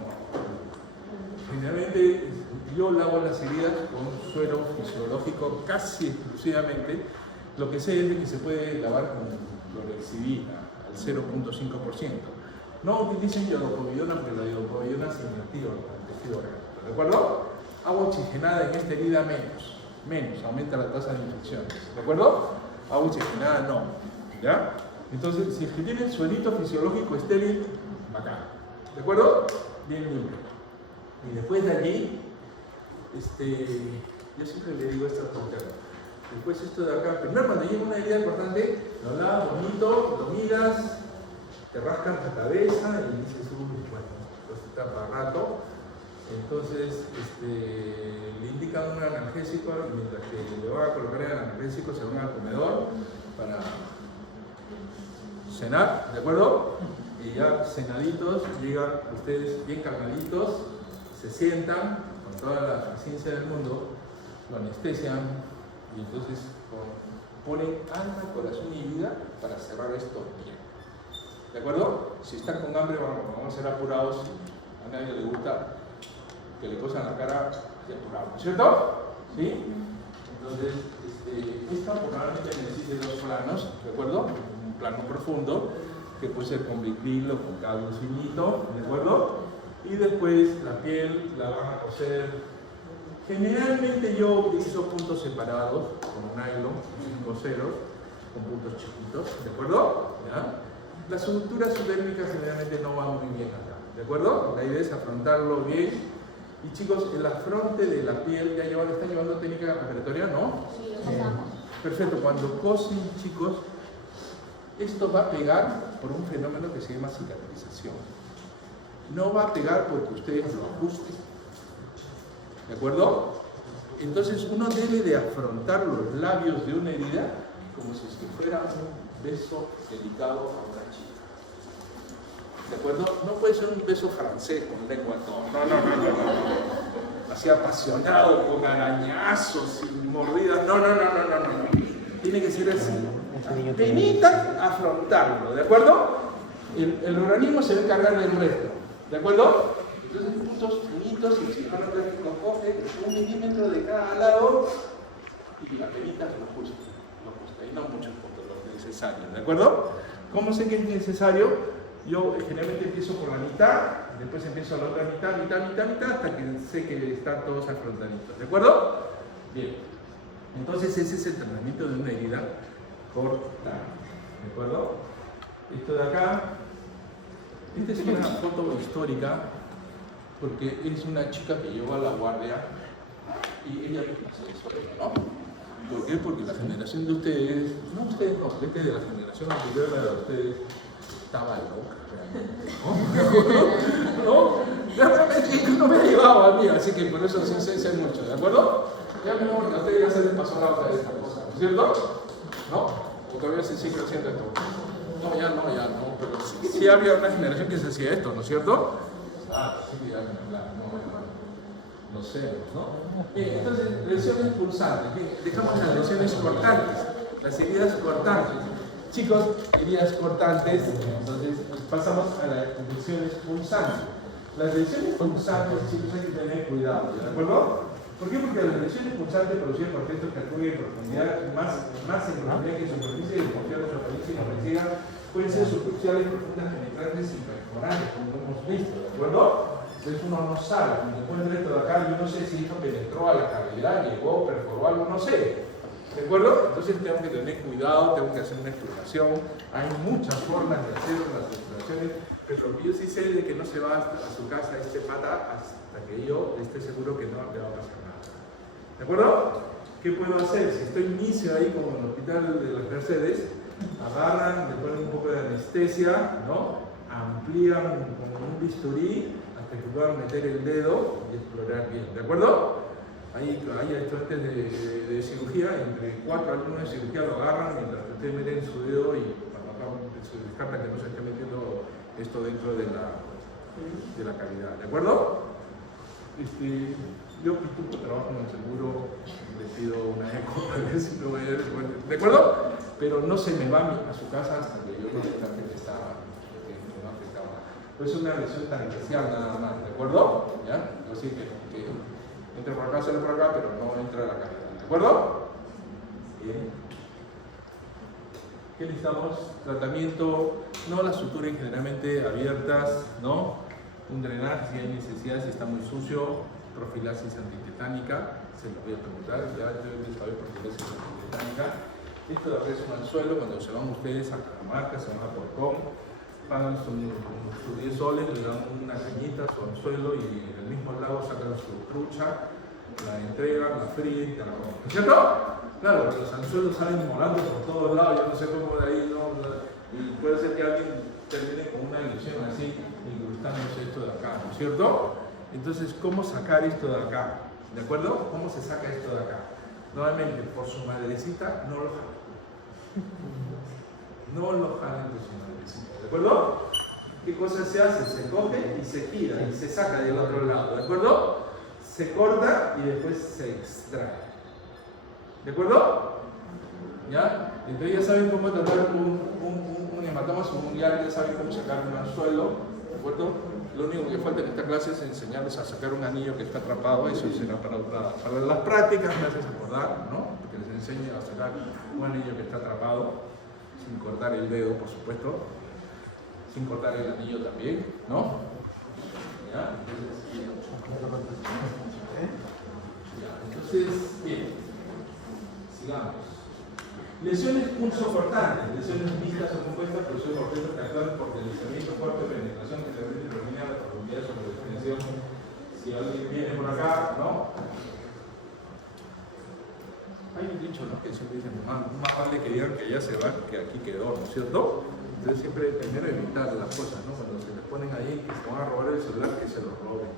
Generalmente yo lavo las heridas con suero fisiológico casi exclusivamente. Lo que sé es de que se puede lavar con clorhexidina al 0.5%. No utilicen iodocovidona porque la iodocovidona se inactiva en el tejido orgánico. ¿De acuerdo? Agua oxigenada en esta herida menos, aumenta la tasa de infección. ¿De acuerdo? Agua oxigenada no. ¿Ya? Entonces, si es que tienen suelito fisiológico estéril, bacán. ¿De acuerdo? Bien limpio. Y después de allí, yo siempre le digo esto a tontera. Después esto de acá, primero cuando llega una herida importante, lo lavas bonito, lo miras, te rascas la cabeza y dices, bueno, pues está para rato. Entonces le indican un analgésico y mientras que le van a colocar el analgésico se van al comedor para cenar, ¿de acuerdo? Y ya cenaditos, llegan ustedes bien calmaditos, se sientan con toda la paciencia del mundo, lo anestesian y entonces ponen alma, corazón y vida para cerrar esto bien. ¿De acuerdo? Si están con hambre, vamos a ser apurados. A nadie le gusta que le cosan la cara de apurado, ¿cierto? ¿Sí? Entonces, esta probablemente necesite dos planos, ¿de acuerdo? Un plano profundo, que puede ser con vicryl o con caldo finito, ¿de acuerdo? Y después la piel la van a coser. Generalmente yo utilizo puntos separados, con nylon, sin coseros, con puntos chiquitos, ¿de acuerdo? ¿Ya? Las suturas subdérmicas generalmente no van muy bien acá, ¿de acuerdo? La idea es afrontarlo bien. Y chicos, el afronte de la piel, ¿están llevando técnica operatoria? ¿No? Sí, lo pasamos. Perfecto, cuando cosen, chicos, esto va a pegar por un fenómeno que se llama cicatrización. No va a pegar porque ustedes lo ajusten. ¿De acuerdo? Entonces uno debe de afrontar los labios de una herida como si fuera un beso delicado a una chica. ¿De acuerdo? No puede ser un beso francés con lengua todo. No. Así apasionado, con arañazos y mordidas. No. Tiene que ser así. Penita afrontarlo, ¿de acuerdo? El organismo se va a encargar del resto. ¿De acuerdo? Entonces puntos finitos y el cirujano plástico coge 1 milímetro de cada lado y la penita lo ajusta. Y no muchos puntos, lo necesarios. ¿De acuerdo? ¿Cómo sé que es necesario? Yo generalmente empiezo por la mitad, después empiezo a la otra mitad, hasta que sé que están todos afrontaditos. ¿De acuerdo? Bien. Entonces ese es el tratamiento de una herida corta. ¿De acuerdo? Esto de acá, esta es una foto histórica, porque es una chica que llegó a la guardia y ella misma se hizo, ¿no? ¿Por qué? Porque la generación de ustedes, no, este de la generación anterior a ustedes, estaba loca, realmente. ¿No? Realmente no me ha llevado a mí, así que por eso sí sé mucho, ¿de acuerdo? Ya mejor, a ustedes ya se les pasó la otra de esta cosa, ¿no es cierto? ¿no? O todavía se sigue haciendo esto. No, pero sí había una generación que se hacía esto, ¿no es cierto? Sí, ya, no sé, ¿no? Bien, entonces, lesiones pulsantes. Bien, dejamos las lesiones cortantes, las heridas cortantes. Chicos, heridas cortantes, entonces pasamos a las lesiones pulsantes. Las lesiones pulsantes, chicos, hay que tener cuidado, ¿de acuerdo? ¿Por qué? Porque las lesiones pulsantes producidas por gestos que actúen en profundidad, más en profundidad que en superficie, y desconfiar de superficie inofensiva, pueden ser superficiales, profundas, penetrantes y perforantes, como hemos visto, ¿de acuerdo? Entonces uno no sabe, cuando encuentra esto de acá, yo no sé si esto penetró a la cavidad, llegó, perforó algo, no sé. ¿De acuerdo? Entonces tengo que tener cuidado, tengo que hacer una exploración. Hay muchas formas de hacer las exploraciones, pero lo que yo sí sé es que no se va a su casa este pata hasta que yo esté seguro que no le va a pasar nada. ¿De acuerdo? ¿Qué puedo hacer? Si estoy inicio ahí como en el hospital de las Mercedes, agarran, le ponen un poco de anestesia, ¿no? Amplían con un bisturí hasta que puedan meter el dedo y explorar bien. ¿De acuerdo? Hay estudiantes de cirugía, entre 4 alumnos de cirugía lo agarran mientras ustedes meten su dedo y se descarta que no se esté metiendo esto dentro de la cavidad. ¿De acuerdo? Yo trabajo en el seguro, le pido una eco para ver si no voy a... ¿De acuerdo? Pero no se me va a su casa hasta que yo no descarte que no afectaba. Pues es una lesión tan especial nada más, ¿de acuerdo? ¿Ya? Así que entra por acá, sale por acá, pero no entra a la cavidad, ¿de acuerdo? Bien. ¿Qué necesitamos? Tratamiento, no las suturas generalmente abiertas, ¿no? Un drenaje si hay necesidad, si está muy sucio, profilaxis antitetánica, se lo voy a preguntar, ya deben de saber profilaxis antitetánica. Esto de acceso al suelo, cuando se van ustedes a Cajamarca, se van a Porcón, pagan sus 10 soles, le dan una cañita, su anzuelo y en el mismo lado sacan su trucha, la entregan, la fríen, te la comen. ¿No es cierto? Claro, los anzuelos salen volando por todos lados, yo no sé cómo de ahí, ¿no? Y puede ser que alguien termine con una ilusión así, incrustándose esto de acá, ¿no es cierto? Entonces, ¿cómo sacar esto de acá? ¿De acuerdo? ¿Cómo se saca esto de acá? Nuevamente, por su madrecita, no lo jalen. No lo jalen por su madrecita, ¿de acuerdo? ¿Qué cosa se hace? Se coge y se gira y se saca del otro lado, ¿de acuerdo? Se corta y después se extrae. ¿De acuerdo? ¿Ya? Entonces ya saben cómo tratar un hematoma subungual, ya saben cómo sacar un anzuelo, ¿de acuerdo? Lo único que falta en esta clase es enseñarles a sacar un anillo que está atrapado, eso será para las prácticas, me haces acordar, ¿no? Que les enseñe a sacar un anillo que está atrapado, sin cortar el dedo, por supuesto, sin cortar el anillo también, ¿no? ¿Ya? Entonces, bien, sigamos. Lesiones punzocortantes, lesiones mixtas o compuestas, producidas por objetos que actúan por deslizamiento, corte, penetración, que se determina la profundidad sobre la extensión. Si alguien viene por acá, ¿no? Hay un dicho, ¿no? Que siempre dicen, más vale que digan que ya se va que aquí quedó, ¿no es cierto? Entonces siempre primero evitar las cosas, ¿no? Cuando se les ponen ahí que se van a robar el celular, que se lo roben.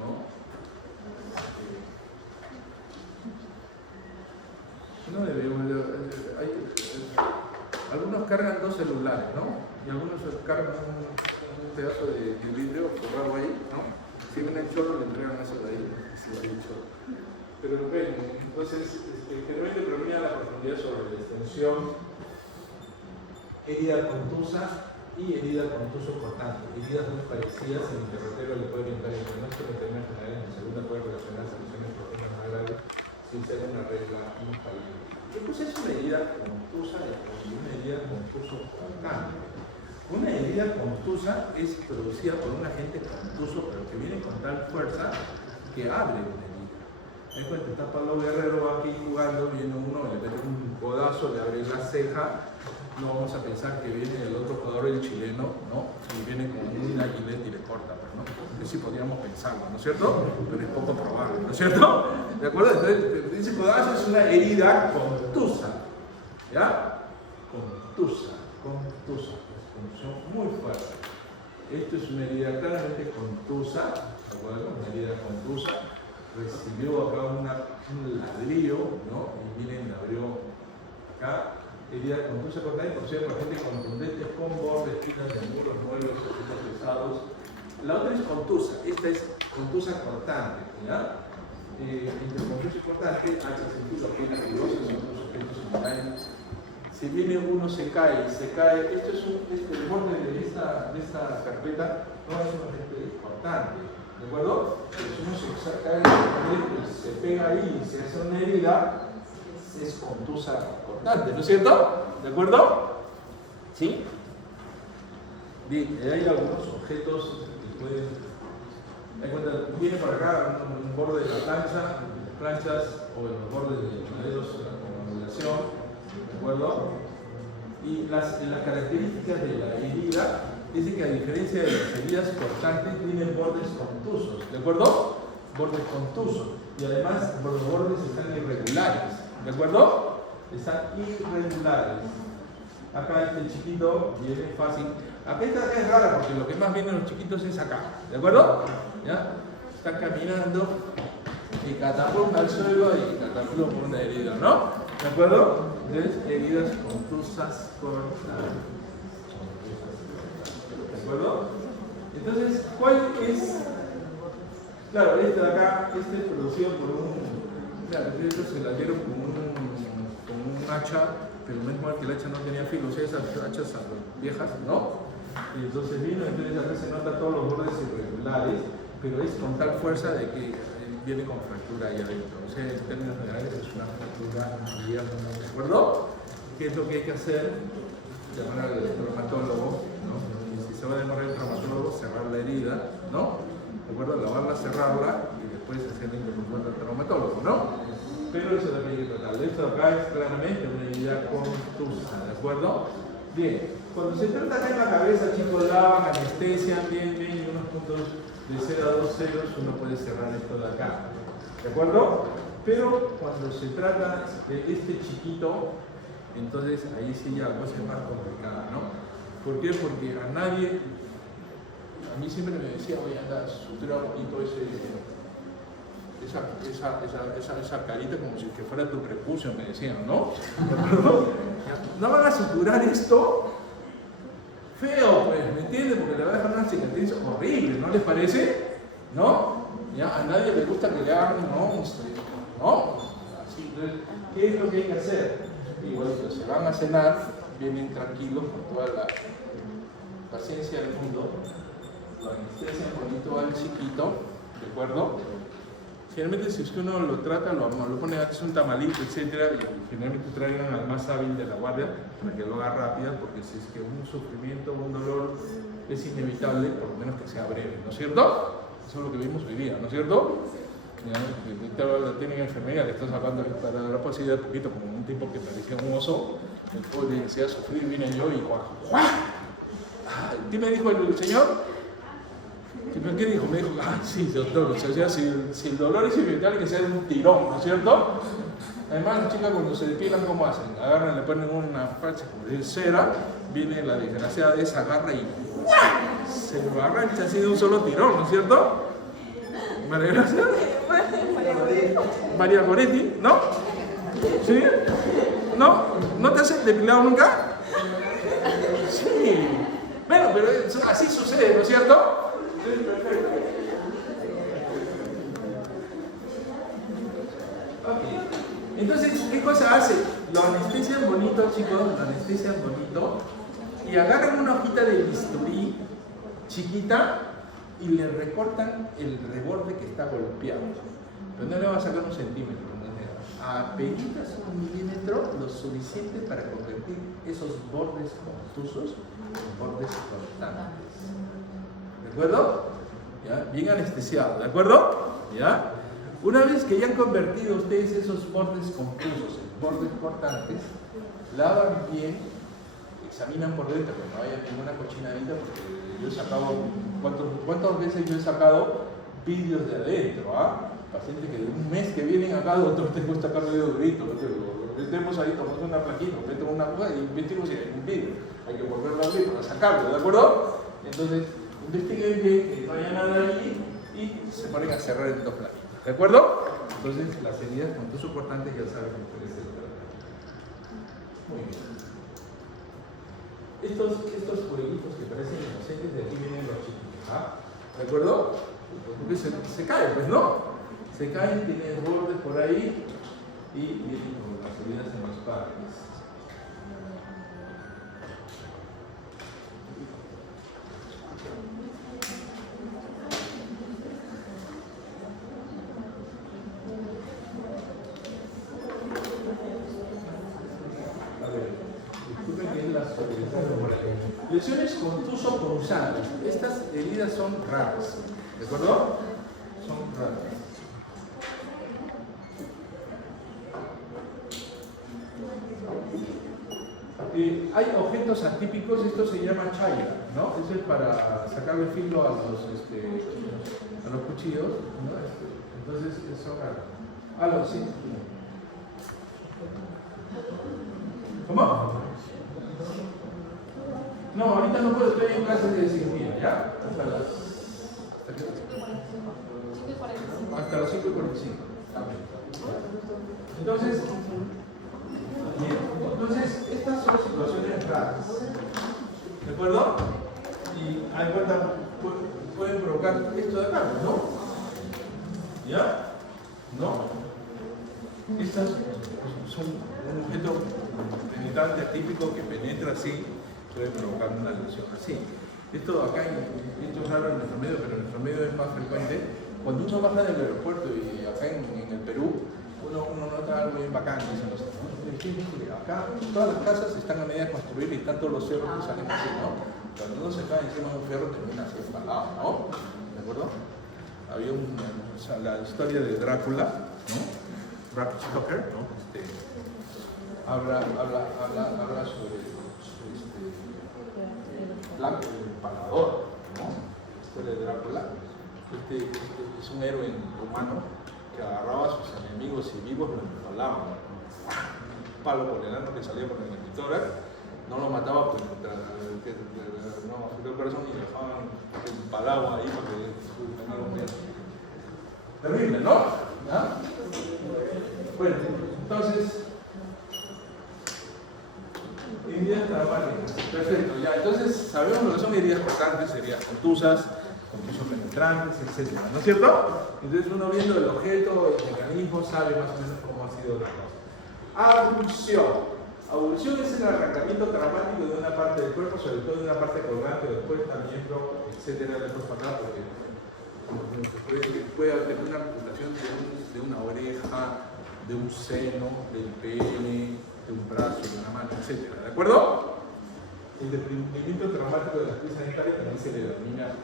¿No? No algunos cargan 2 celulares, ¿no? Y algunos cargan un pedazo de vidrio forrado ahí, ¿no? Si viene el chorro, le entregan eso de ahí, si hay un chorro. Pero ven, entonces, generalmente predomina la profundidad sobre la extensión, herida contusa y herida contuso cortante. Heridas muy parecidas, en el derrotero le puede orientar el diagnóstico, en términos generales, en la segunda puede relacionarse a lesiones profundas más graves sin ser una regla infalible. Entonces es una herida contusa y una herida contuso cortante. Una herida contusa es producida por un agente contuso, pero que viene con tal fuerza que abre una herida. Es cuando está Pablo Guerrero aquí jugando, viene uno, le mete un codazo, le abre la ceja. No vamos a pensar que viene el otro jugador, el chileno, ¿no? Y viene con una gilet y le corta, pero no. Que sí podríamos pensarlo, ¿no es cierto? Pero es poco probable, ¿no es cierto? ¿De acuerdo? Entonces, ese codazo es una herida contusa, ¿ya? Contusa, contusión muy fuerte. Esto es una herida claramente contusa, ¿de acuerdo? Una herida contusa. recibió acá un ladrillo, ¿no? Y viene y abrió acá, herida contusa cortante, por cierto, gente contundente con bordes, espinas de muros, muebles, objetos pesados. La otra es contusa, esta es contusa cortante, ¿ya? Entre contusa y cortante, hacha sentido, pena filosa, son dos objetos similares. Si viene uno se cae, esto es el borde de esta carpeta, no es un objeto cortante, ¿de acuerdo? Si uno se cae, se pega ahí y se hace una herida, es contusa cortante, ¿no es cierto? ¿De acuerdo? ¿Sí? Bien, hay algunos objetos que pueden... viene por acá un borde de la planchas o los bordes de maderos con ondulación, ¿de acuerdo? Y las características de la herida dice que a diferencia de las heridas cortantes tienen bordes contusos, ¿de acuerdo? Bordes contusos y además los bordes están irregulares, ¿de acuerdo? Están irregulares. Acá este chiquito viene fácil. Acá esta es rara porque lo que más vienen los chiquitos es acá, ¿de acuerdo? ¿Ya? Están caminando y catapum al suelo y catapum por una herida, ¿no? ¿De acuerdo? Entonces, heridas contusas cortantes. ¿De acuerdo? Entonces, ¿cuál es? Claro, este de acá, este es producido por un... Claro, esto se la dieron con un hacha, pero menos mal que el hacha no tenía filo, o sea, esas hachas viejas, ¿no? Y entonces vino, entonces acá se nota todos los bordes irregulares, pero es con tal fuerza de que viene con fractura ahí adentro. O sea, en términos generales es una fractura abierta, ¿de acuerdo? ¿Qué es lo que hay que hacer? Llamar al traumatólogo, ¿no? Y si se va a demorar el traumatólogo, cerrar la herida, ¿no? ¿De acuerdo? Lavarla, cerrarla y después hacer la intervención del traumatólogo, ¿no? Pero eso es lo que hay que tratar. Esto de acá es claramente una herida contusa, ¿de acuerdo? Bien, cuando se trata acá en la cabeza, chicos, lavan, anestesian, bien, y unos puntos de 0 a 2 ceros, uno puede cerrar esto de acá, ¿de acuerdo? Pero cuando se trata de este chiquito, entonces ahí sí ya la cosa es más complicada, ¿no? ¿Por qué? Porque a nadie, a mí siempre me decía, oye, anda, sutura bonito esa carita como si que fuera tu prepucio, me decían, ¿no? ¿De acuerdo? No van a suturar esto feo, pues, ¿me entiendes? Porque le va a dejar una cicatriz horrible, ¿no les parece? ¿No? Ya, a nadie le gusta que le hagan un monstruo, ¿no? Así, entonces, ¿qué es lo que hay que hacer? Y bueno, pues se van a cenar, vienen tranquilos con toda la paciencia del mundo, lo anestesian bonito al chiquito, ¿de acuerdo? Generalmente si es que uno lo trata, lo pone a hacer un tamalito, etc. Y generalmente traigan al más hábil de la guardia para que lo haga rápido, porque si es que un sufrimiento o un dolor es inevitable, por lo menos que sea breve, ¿no es cierto? Eso es lo que vimos hoy día, ¿no es cierto? Ya, la técnica de enfermería le está sacando para dar la posibilidad de poquito, como un tipo que parecía un oso, el pobre decía sufrir, vine yo y ¡guau! ¿Qué me dijo el señor? ¿Qué dijo? Me dijo, sí, doctor, o sea, si el dolor es inevitable, que sea un tirón, ¿no es cierto? Además, las chicas cuando se depilan, ¿cómo hacen? Agarran, le ponen una facha de cera, viene la desgraciada de esa, agarra y se lo arranca así de un solo tirón, ¿no es cierto? María Gracia. María Goretti, ¿no? ¿Sí? ¿No? ¿No te has depilado nunca? Sí. Bueno, pero así sucede, ¿no es cierto? Perfecto. Ok. Entonces, ¿qué cosa hace? Lo anestesian bonito, chicos, lo anestesian bonito y agarran una hojita de bisturí chiquita y le recortan el reborde que está golpeado. Pero no le van a sacar un centímetro, apenas 1 milímetro, lo suficiente para convertir esos bordes contusos en bordes cortantes. ¿De acuerdo? ¿Ya? Bien anestesiado, ¿de acuerdo? ¿Ya? Una vez que ya han convertido ustedes esos bordes contusos en bordes cortantes, lavan bien, examinan por dentro, que no haya ninguna cochinadita, porque yo he sacado, ¿cuántas veces yo he sacado vídeos de adentro? Pacientes que de un mes que vienen acá, doctor, tengo que sacar vídeo durito, metemos ahí, tomamos una plaquita, metemos una cosa y investigamos si hay un vídeo. Hay que volverlo a abrir para sacarlo, ¿de acuerdo? Entonces, investiguen bien que no haya nada ahí y se ponen a cerrar en 2 plaquitas. ¿De acuerdo? Entonces, las heridas contuso cortantes ya saben que puede ser tratado. Muy bien. Estos jueguitos que parecen inocentes, de aquí vienen los chiquitos. ¿Ah? ¿De acuerdo? Porque se caen, pues, ¿no? Se caen, tienen bordes por ahí y vienen con las heridas en los padres. Lesiones contuso-punzantes. Estas heridas son raras. ¿De acuerdo? Son raras. Hay objetos atípicos, esto se llama chaya, ¿no? Eso es para sacarle filo a los cuchillos, ¿no? Entonces, eso raro. Sí. ¿Cómo? No, ahorita no puedo, estoy en clases de cirugía, ¿ya? Hasta las 5:45. Entonces, estas son situaciones raras. ¿De acuerdo? Y hay vuelta, pueden provocar esto de acá, ¿no? ¿Ya? ¿No? Estas son un objeto penetrante atípico que penetra así, puede provocar una lesión así. Esto acá, esto es raro en nuestro medio, pero en nuestro medio es más frecuente. Cuando uno baja del aeropuerto y acá en el Perú, uno nota algo bien bacán, dicen los acá todas las casas están a media de construir y están todos los cerros que salen así, ¿no? Cuando uno se cae encima de un ferro termina así empalado, ¿no? ¿De acuerdo? Había la historia de Drácula, ¿no? Bram Stoker, ¿no? Habla sobre Blanco, el empalador, ¿no? La historia de Drácula. Es un héroe humano que agarraba a sus enemigos y vivos los empalaban. Un palo por el ano que salía por el tórax, no lo mataba pues, no afectó el corazón y dejaban empalado ahí para que no lo vieran. Terrible, ¿no? ¿Ah? Bueno, entonces, heridas traumáticas. Perfecto, ya. Entonces, sabemos lo que son heridas cortantes, heridas contusas, contusos penetrantes, etc. ¿No es cierto? Entonces, uno viendo el objeto, el mecanismo, sabe más o menos cómo ha sido la cosa. Abulsión. Abulsión es el arrancamiento traumático de una parte del cuerpo, sobre todo de una parte colgante, o después también, etc. Después para atrás, porque puede haber una amputación de una oreja, de un seno, del pene, de un brazo, de una mano, etc. ¿De acuerdo? El desprendimiento traumático de las piezas dentales también se le denomina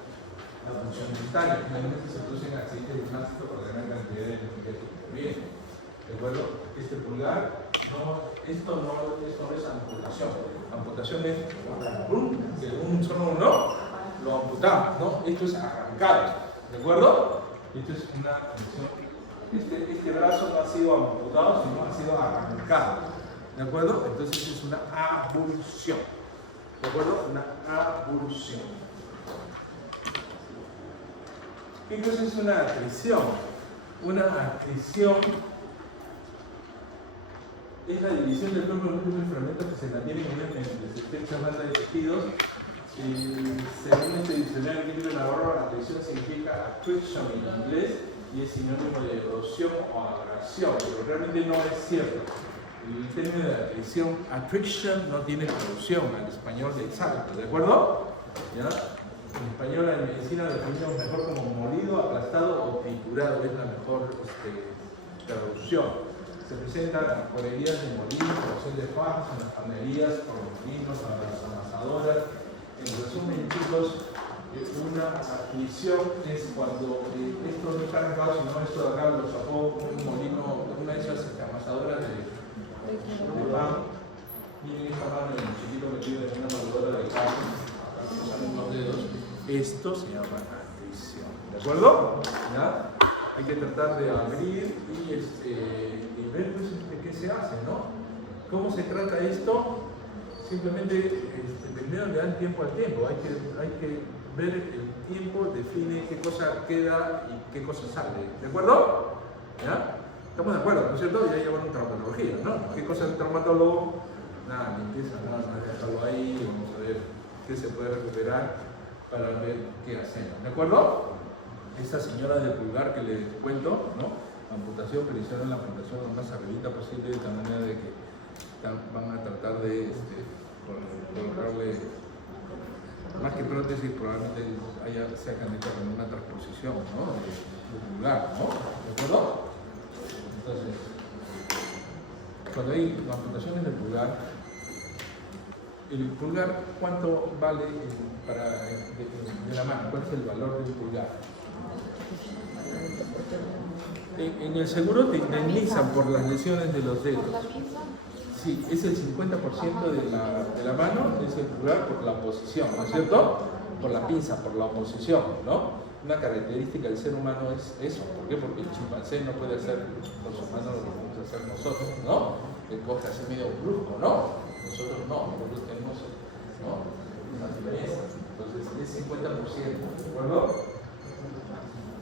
abulsión dental. Generalmente se producen accidentes de tránsito por la gran cantidad de energía que proviene. ¿De acuerdo? Este pulgar, esto no es amputación. Amputación es que un solo no lo amputamos, ¿no? Esto es arrancado. ¿De acuerdo? Esto es una función. Este brazo no ha sido amputado, sino ha sido arrancado. ¿De acuerdo? Entonces es una abulsión. ¿De acuerdo? Una abulsión. ¿Qué cosa es una atrición? Una atrición es la división del cuerpo en múltiples fragmentos que se mantienen mediante estrechas bandas de tejidos. Según este diccionario libre Navarro, la atrición significa attrition en inglés y es sinónimo de erosión o abrasión, pero realmente no es cierto. El término de atrición, attrition, no tiene traducción al español exacto, ¿de acuerdo? ¿Ya? En español, en medicina, lo definimos mejor como molido, aplastado o triturado, es la mejor traducción. Se presentan por heridas de molino, corrosión de fajas, en las panerías, por los molinos, a las amasadoras. En resumen, chicos, una atrición es cuando esto no está arrancado, sino esto de acá lo sacó un molino, una de esas amasadoras de pan. Miren esta mano, el chiquito metido en una moledora de carne, acá cruzan unos dedos. Esto se llama atrición. ¿De acuerdo? ¿Ya? Hay que tratar de abrir y ver pues, qué se hace, ¿no? ¿Cómo se trata esto? Simplemente primero le dan tiempo al tiempo. Hay que ver tiempo define qué cosa queda y qué cosa sale. ¿De acuerdo? ¿Ya? Estamos de acuerdo, ¿no es cierto? Ya llevan traumatología, ¿no? ¿Qué cosa es el traumatólogo? Nada, limpieza, nada, dejarlo ahí, vamos a ver qué se puede recuperar para ver qué hacemos. ¿De acuerdo? Esta señora del pulgar que les cuento, ¿no? Amputación, pero hicieron la amputación lo más arribita posible, de tal manera de que van a tratar de colocarle, más que prótesis, probablemente sea candidato con una transposición, ¿no? De pulgar, ¿no? ¿De acuerdo? Entonces, cuando hay amputaciones del pulgar, el pulgar, ¿cuánto vale de la mano? ¿Cuál es el valor de un pulgar? En el seguro te indemnizan por las lesiones de los dedos. Sí, es el 50% de la mano, es el pulgar por la oposición, ¿no es cierto? Por la pinza, por la oposición, ¿no? Una característica del ser humano es eso. ¿Por qué? Porque el chimpancé no puede hacer con sus manos lo que podemos hacer nosotros, ¿no? Que coge así medio brusco, ¿no? Nosotros no, nosotros tenemos, ¿no? Una diferencia. Entonces es 50%, ¿de acuerdo?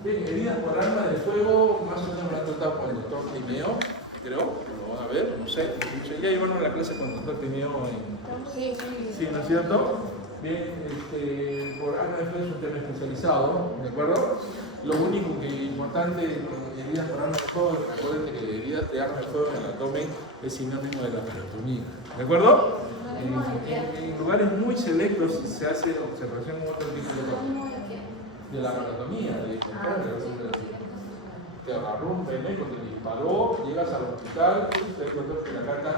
Bien, heridas por arma de fuego, más o menos me lo han tratado con el doctor Timeo, creo, lo van a ver, no sé, ya llevaron la clase con el doctor Timeo sí, ¿no es cierto? Bien, por arma de fuego es un tema especializado, ¿de acuerdo? Lo único que es importante, heridas por arma de fuego, recuerden que heridas de arma de fuego en el abdomen es sinónimo de la perotonía, ¿de acuerdo? En lugares muy selectos se hace observación con otro tipo de la anatomía, te agarró un veneco, te disparó, llegas al hospital, te encuentras que la carta,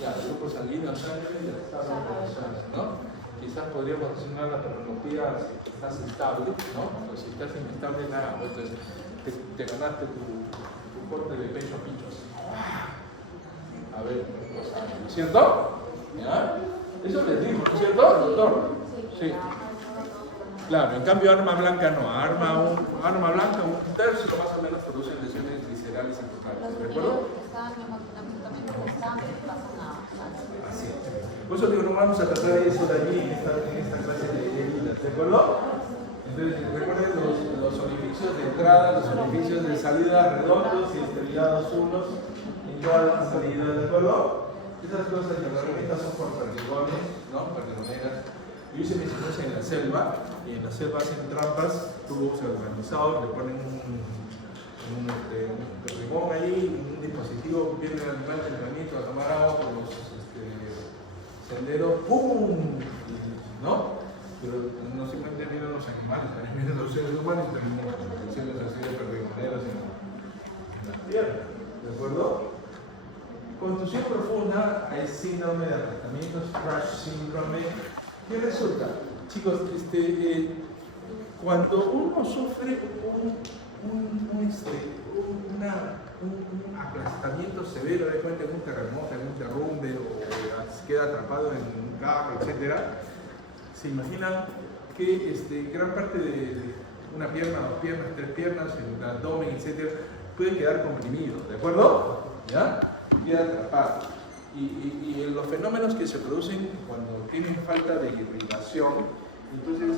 ya, el grupo sanguíneo, sangre, ya está dando operaciones, ¿no? Quizás podríamos asignar la perotonía si estás estable, ¿no? Pero si estás inestable, nada, entonces te ganaste tu corte de pecho a pinchos. A ver, ¿no es cierto? ¿Ya? Eso les digo, ¿no es cierto, doctor? Sí. Claro, en cambio arma blanca no, arma blanca un tercio más o menos produce lesiones viscerales importantes, ¿de acuerdo? Así es. Por eso digo, no vamos a tratar de eso de allí en esta clase de heridas, ¿de acuerdo? Entonces recuerden los orificios de entrada, los orificios de salida redondos y estriados unos en cada salida, ¿de acuerdo? Estas cosas que realmente son por perdigones, ¿no? Perdigoneras. Yo hice mis cosas en la selva, y en la selva hacen trampas, tubos organizados, le ponen un perdigón ahí, un dispositivo, viene el animal tempranito a tomar agua por los senderos, ¡pum! ¿No? Pero no simplemente vienen los animales, también vienen los seres humanos y tenemos situaciones así de perdigoneras en la tierra, ¿de acuerdo? Contusión profunda, hay síndrome de aplastamiento, crash síndrome. ¿Qué resulta? Chicos, cuando uno sufre un aplastamiento severo, de cuenta en un terremoto, en un derrumbe, o se queda atrapado en un carro, etc., se imaginan que gran parte de una pierna, dos piernas, tres piernas, el abdomen, etc., puede quedar comprimido, ¿de acuerdo? ¿Ya? Queda atrapado. Y los fenómenos que se producen cuando tienen falta de irrigación, entonces,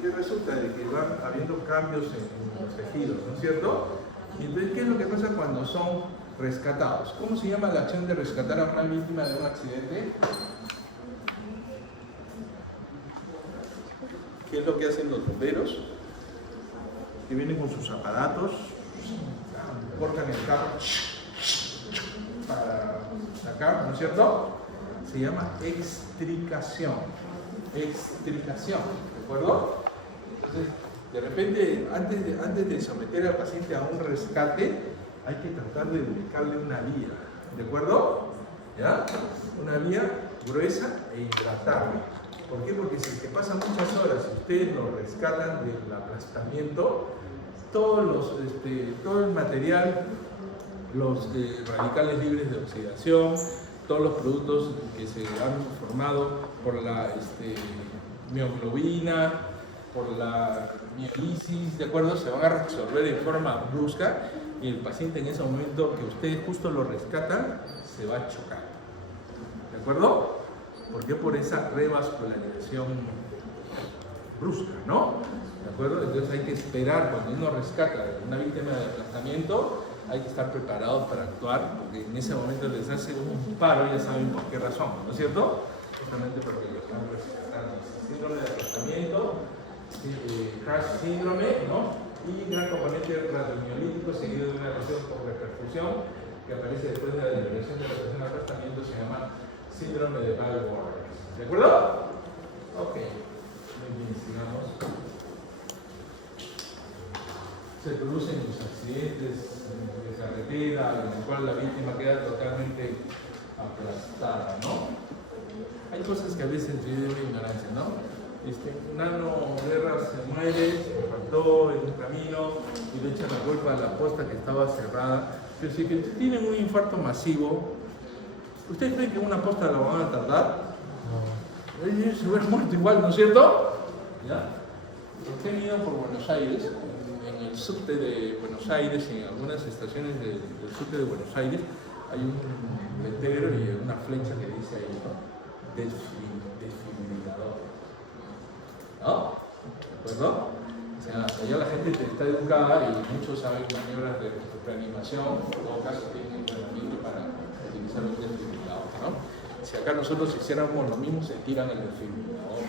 ¿qué resulta? De que van habiendo cambios en los tejidos, ¿no es cierto? Y entonces, ¿qué es lo que pasa cuando son rescatados? ¿Cómo se llama la acción de rescatar a una víctima de un accidente? ¿Qué es lo que hacen los bomberos? Que vienen con sus aparatos, cortan el carro para sacar, ¿no es cierto? Se llama extricación. Extricación, ¿de acuerdo? Entonces, de repente, antes de someter al paciente a un rescate, hay que tratar de ubicarle una vía, ¿de acuerdo? ¿Ya? Una vía gruesa e hidratarla. ¿Por qué? Porque si es que pasan muchas horas y ustedes lo rescatan del aplastamiento, todo el material, los radicales libres de oxidación, todos los productos que se han formado por la mioglobina, por la mielisis, ¿de acuerdo? Se van a reabsorber en forma brusca y el paciente en ese momento que ustedes justo lo rescatan, se va a chocar. ¿De acuerdo? ¿Por qué? Por esa revascularización brusca, ¿no? ¿De acuerdo? Entonces hay que esperar, cuando uno rescata a una víctima de aplastamiento, hay que estar preparados para actuar, porque en ese momento les hace un paro, ya saben por qué razón, ¿no es cierto? Justamente porque los van rescatando. Síndrome de aplastamiento, crash síndrome, ¿no? Y gran componente radiomiolítico seguido de una erosión por reperfusión que aparece después de la liberación de la presión de aplastamiento, se llama síndrome de Bell-Warren. ¿De acuerdo? Ok. Muy bien, sigamos. Se producen los accidentes de carretera en el cual la víctima queda totalmente aplastada, ¿no? Hay cosas que a veces yo digo ignorancia, ¿no? Nano Guerra se muere, se faltó en un camino y le echan la culpa a la posta que estaba cerrada. Pero si tienen un infarto masivo, ¿ustedes creen que una posta la van a tardar? No. Se hubiera muerto igual, ¿no es cierto? ¿Ya? Porque he ido por Buenos Aires, en el subte de Buenos Aires, en algunas estaciones del subte de Buenos Aires, hay un letrero y una flecha que dice ahí, ¿no? Desfibrilador. ¿No? ¿De acuerdo? O sea, allá la gente está educada y muchos saben maniobras de reanimación, en todo caso tienen entrenamiento para utilizar un desfibrilador, ¿no? Si acá nosotros hiciéramos lo mismo, se tiran el desfibrilador.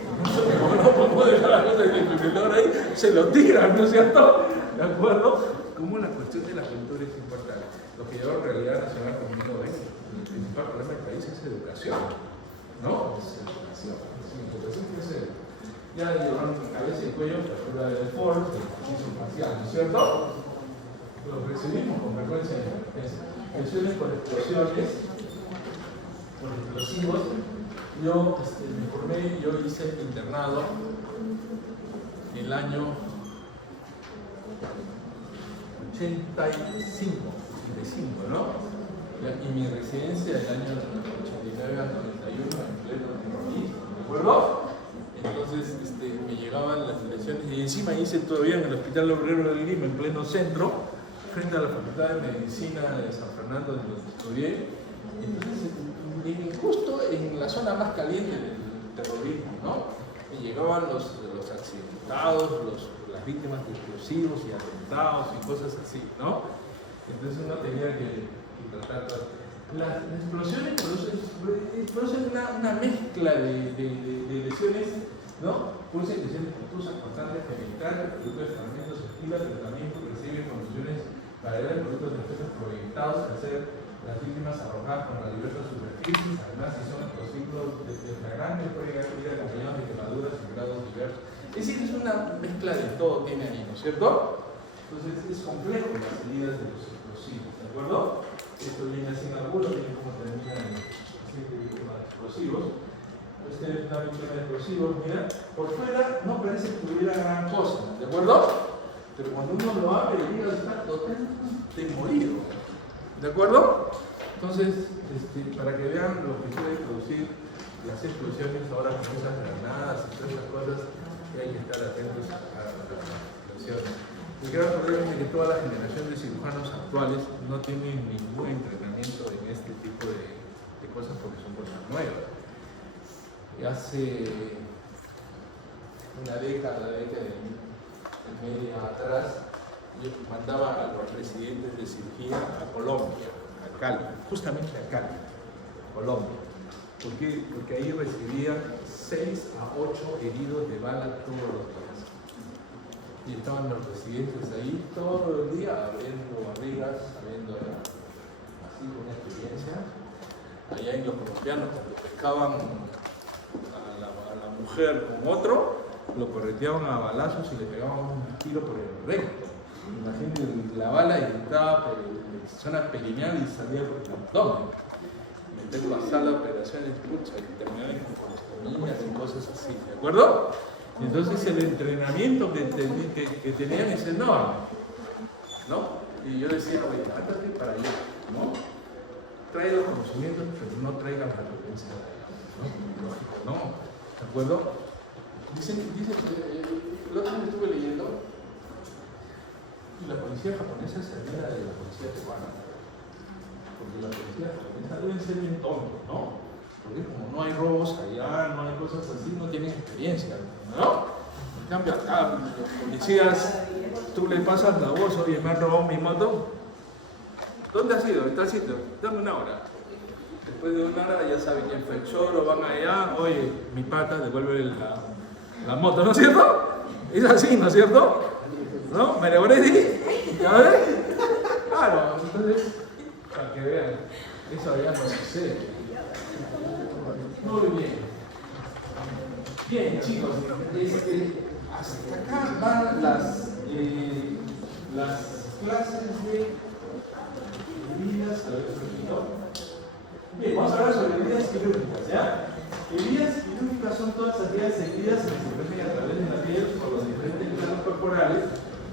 Como no podemos dejar la cosa del desfibrilador ahí, se lo tiran, ¿no es cierto? ¿De acuerdo? Como la cuestión de la cultura es importante. Lo que yo en realidad nacional conmigo es el principal problema del país es educación, ¿no? Es educación. Educación que es ya llevaron cabeza y cuello, fractura del Ford, ejercicio facial, ¿no es cierto? Lo recibimos con frecuencia en emergencia. Lesiones por explosiones, por explosivos. Yo me formé, yo hice internado el año 85, ¿no? Y mi residencia del año 89 al 91 en pleno terrorismo, ¿de acuerdo? Entonces me llegaban las lesiones y encima hice todavía en el Hospital Obrero de Lima, en pleno centro, frente a la Facultad de Medicina de San Fernando, donde estudié. Entonces, justo en la zona más caliente del terrorismo, ¿no? Y llegaban los accidentados, las víctimas de explosivos y atentados y cosas así, ¿no? Entonces uno tenía que tratar todo. Las explosiones producen una mezcla de lesiones, ¿no? Producen lesiones confusas, constantes, penetrales, producto de fragmentos, esquilas, pero también reciben conmociones paralelas, productos de efectos proyectados que hacer las víctimas arrojadas contra diversas superficies. Además, si son explosivos deflagrantes, pueden ir acompañados de quemaduras en grados diversos. Es decir, es una mezcla de todo tiene ahí, ¿no es cierto? Entonces es complejo las heridas de los explosivos, ¿de acuerdo? Esto viene sin alguno, viene como termina en víctima de explosivos. Este es una víctima de explosivos, mira, por fuera no parece que tuviera gran cosa, ¿de acuerdo? Pero cuando uno lo abre, el hígado está totalmente molido, ¿de acuerdo? Entonces, para que vean lo que puede producir las explosiones ahora con esas granadas y todas esas cosas, hay que estar atentos a las explosiones. El gran problema es que toda la generación de cirujanos actuales no tienen ningún entrenamiento en este tipo de cosas porque son cosas nuevas. Y hace una década y media atrás, yo mandaba a los residentes de cirugía a Colombia, a Cali, justamente a Cali, Colombia. ¿Por qué? Porque ahí recibían 6 a 8 heridos de bala todos los días. Y estaban los residentes ahí todo el día abriendo barrigas, sabiendo así una experiencia. Allá en los colombianos, cuando pescaban a la mujer con otro, lo correteaban a balazos y le pegaban un tiro por el recto. Imagínense, la bala entraba por la zona perineal y salía por el abdomen. Meterlo a la sala de operaciones, pucha, y terminaban con niñas y cosas así, ¿de acuerdo? Entonces el entrenamiento que tenían es enorme, ¿no? Y yo decía, oye, ándate para allá, ¿no? Trae los conocimientos, pero no traigan la potencia de allá, ¿no? Lógico, ¿no? ¿De acuerdo? Dicen el otro día estuve leyendo, y la policía japonesa es hermana de la policía peruana, porque la policía japonesa deben ser bien tontos, ¿no? Porque como no hay robos allá, no hay cosas así, no tienen experiencia, ¿no? En cambio acá, los policías, tú le pasas la voz, oye, me han robado mi moto. ¿Dónde has ido? ¿Estás haciendo? Dame una hora. Después de una hora ya saben quién fue el choro, van allá, oye, mi pata, devuelve la moto, ¿no es cierto? Es así, ¿no es cierto? ¿No? ¿Me devolví? ¿Ya ves? Claro, entonces, para que vean, eso ya no sucede. Muy bien. Bien, chicos, hasta acá van las clases de heridas. Bien, vamos a hablar sobre heridas quirúrgicas, ¿ya? Heridas quirúrgicas son todas aquellas heridas que se permiten a través de la piel por los diferentes órganos corporales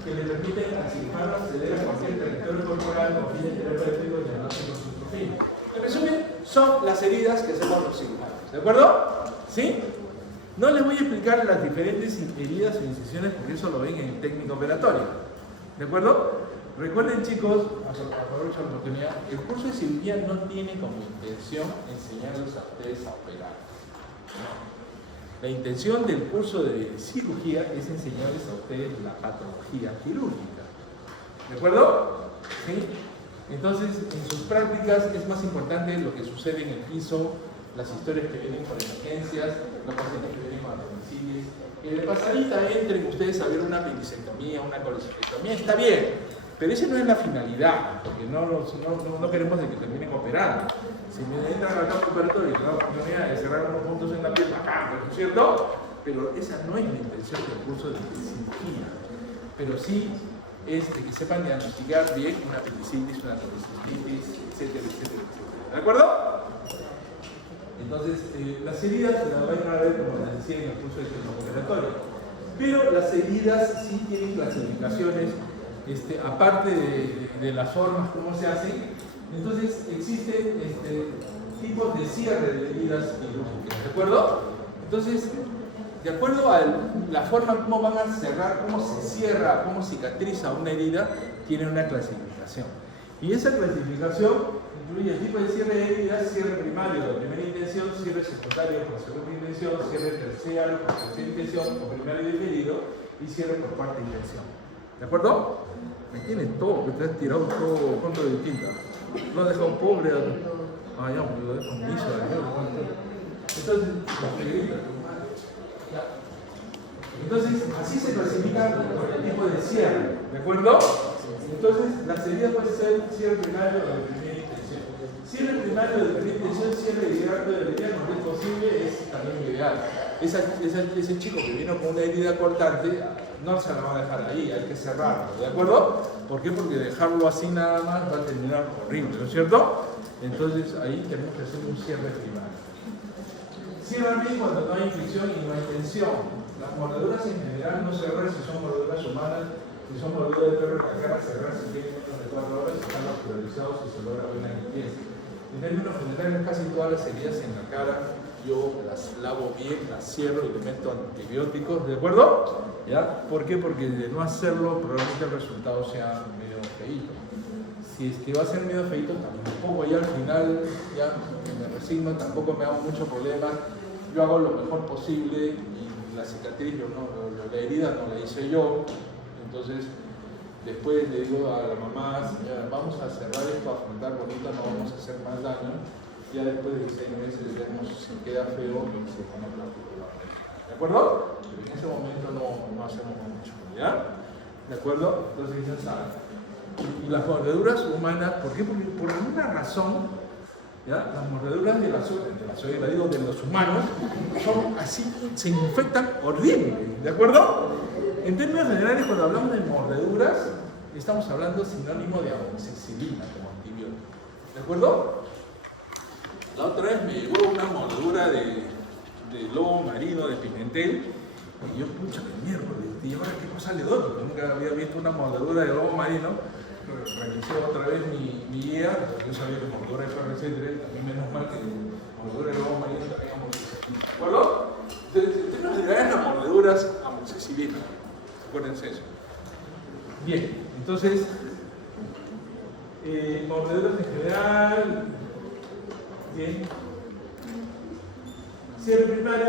que le permiten al cirujano acceder a cualquier territorio corporal con fines terapéuticos y diagnósticos sin fin. En resumen, son las heridas que hacemos los cirujanos, ¿de acuerdo? ¿Sí? No les voy a explicar las diferentes heridas o incisiones porque eso lo ven en el técnico operatorio, ¿de acuerdo? Recuerden, chicos, aprovecho la oportunidad, el curso de cirugía no tiene como intención enseñarles a ustedes a operar. La intención del curso de cirugía es enseñarles a ustedes la patología quirúrgica. ¿De acuerdo? ¿Sí? Entonces, en sus prácticas es más importante lo que sucede en el piso, las historias que vienen por emergencias, los pacientes que vienen con apendicitis. Y de pasadita entren ustedes a ver una apendicectomía, una colecistectomía, está bien. Pero esa no es la finalidad, porque no queremos de que terminen operando. Si me entran al campo operatorio y tengo la oportunidad de cerrar unos puntos en la piel, acá, ¿no es cierto? Pero esa no es la intención del curso de cirugía. Pero sí es de que sepan diagnosticar bien una apendicitis, una colecistitis, etcétera, etcétera, etcétera. ¿De acuerdo? Entonces, las heridas las van a ver, como les decía, en el curso de técnico operatorio. Pero las heridas sí tienen clasificaciones. Aparte de las formas como se hacen, entonces existen tipos de cierre de heridas quirúrgicas, ¿de acuerdo? Entonces, de acuerdo a la forma como van a cerrar, cómo se cierra, cómo cicatriza una herida, tiene una clasificación. Y esa clasificación incluye el tipo de cierre de heridas: cierre primario de primera intención, cierre secundario por segunda intención, cierre terciario por tercera intención o primario diferido y cierre por cuarta intención. ¿De acuerdo? Me tienes todo, que te has tirado todo contra de tinta. Lo has dejado pobre. Ah, ya, pues lo dejo miso. Entonces, así se clasifica por el tipo de cierre. ¿De acuerdo? Entonces, las heridas pueden ser cierre primario o de primera intención. Cierre primario de primera intención, cierre de hidrato de herida, no es posible, es también ideal. Ese chico que vino con una herida cortante, no se la va a dejar ahí, hay que cerrarlo, ¿de acuerdo? ¿Por qué? Porque dejarlo así nada más va a terminar horrible, ¿no es cierto? Entonces ahí tenemos que hacer un cierre primario. Cierran bien cuando no hay infección y no hay tensión. Las mordeduras en general no cerrar si son mordeduras humanas, si son mordeduras de perro y cacara, cerrar si tienen menos de 4 horas, si están hospitalizados y se logra buena limpieza. En términos generales, casi todas las heridas en la cara yo las lavo bien, las cierro y le meto antibióticos, ¿de acuerdo? ¿Ya? ¿Por qué? Porque de no hacerlo probablemente el resultado sea medio feíto. Si es que va a ser medio feíto, tampoco ya al final ya me resigno, tampoco me hago mucho problema. Yo hago lo mejor posible y la cicatriz, la herida no la hice yo. Entonces, después le digo a la mamá: señora, vamos a cerrar esto, a afrontar bonito, no vamos a hacer más daño. Ya después de 6 meses vemos si queda feo y se pone plástico. ¿De acuerdo? Pero en ese momento no hacemos mucho, ¿ya? ¿De acuerdo? Entonces ya saben. Y las mordeduras humanas, ¿por qué? Porque por alguna razón, ¿ya? Las mordeduras de los humanos son así, se infectan horrible, ¿de acuerdo? En términos generales, cuando hablamos de mordeduras, estamos hablando sinónimo de amoxicilina como antibiótico, ¿de acuerdo? La otra vez me llegó una mordedura de lobo marino, de Pimentel, y yo, pucha, que miércoles, ¿y ahora qué cosa le doy? Porque nunca había visto una mordedura de lobo marino. Revisé otra vez mi guía, porque yo sabía que mordedura de PRC3, también menos mal que mordedura de lobo marino también amoxicilina. ¿De acuerdo? Entonces, en términos generales, las mordeduras amoxicilina. Acuérdense eso. Bien, entonces, mordeduras en general. Bien. Cierre primario,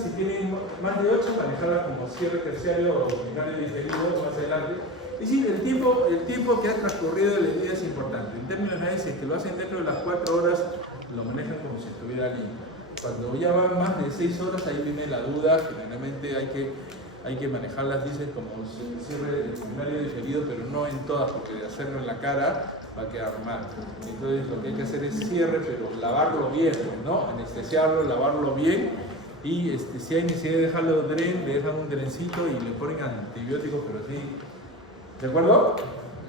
si tienen más de 8, manejarla como cierre terciario o primario diferido más adelante. Es decir, el tiempo que ha transcurrido el día es importante. En términos generales, si es que lo hacen dentro de las 4 horas, lo manejan como si estuviera limpio. Cuando ya van más de 6 horas, ahí viene la duda. Generalmente hay que manejarlas, dicen, como cierre primario diferido, pero no en todas, porque de hacerlo en la cara va a quedar mal. Entonces lo que hay que hacer es cierre, pero lavarlo bien, ¿no? Anestesiarlo, lavarlo bien, y si hay necesidad de dejarlo dren, le dejan un drencito y le ponen antibióticos, pero sí, ¿de acuerdo?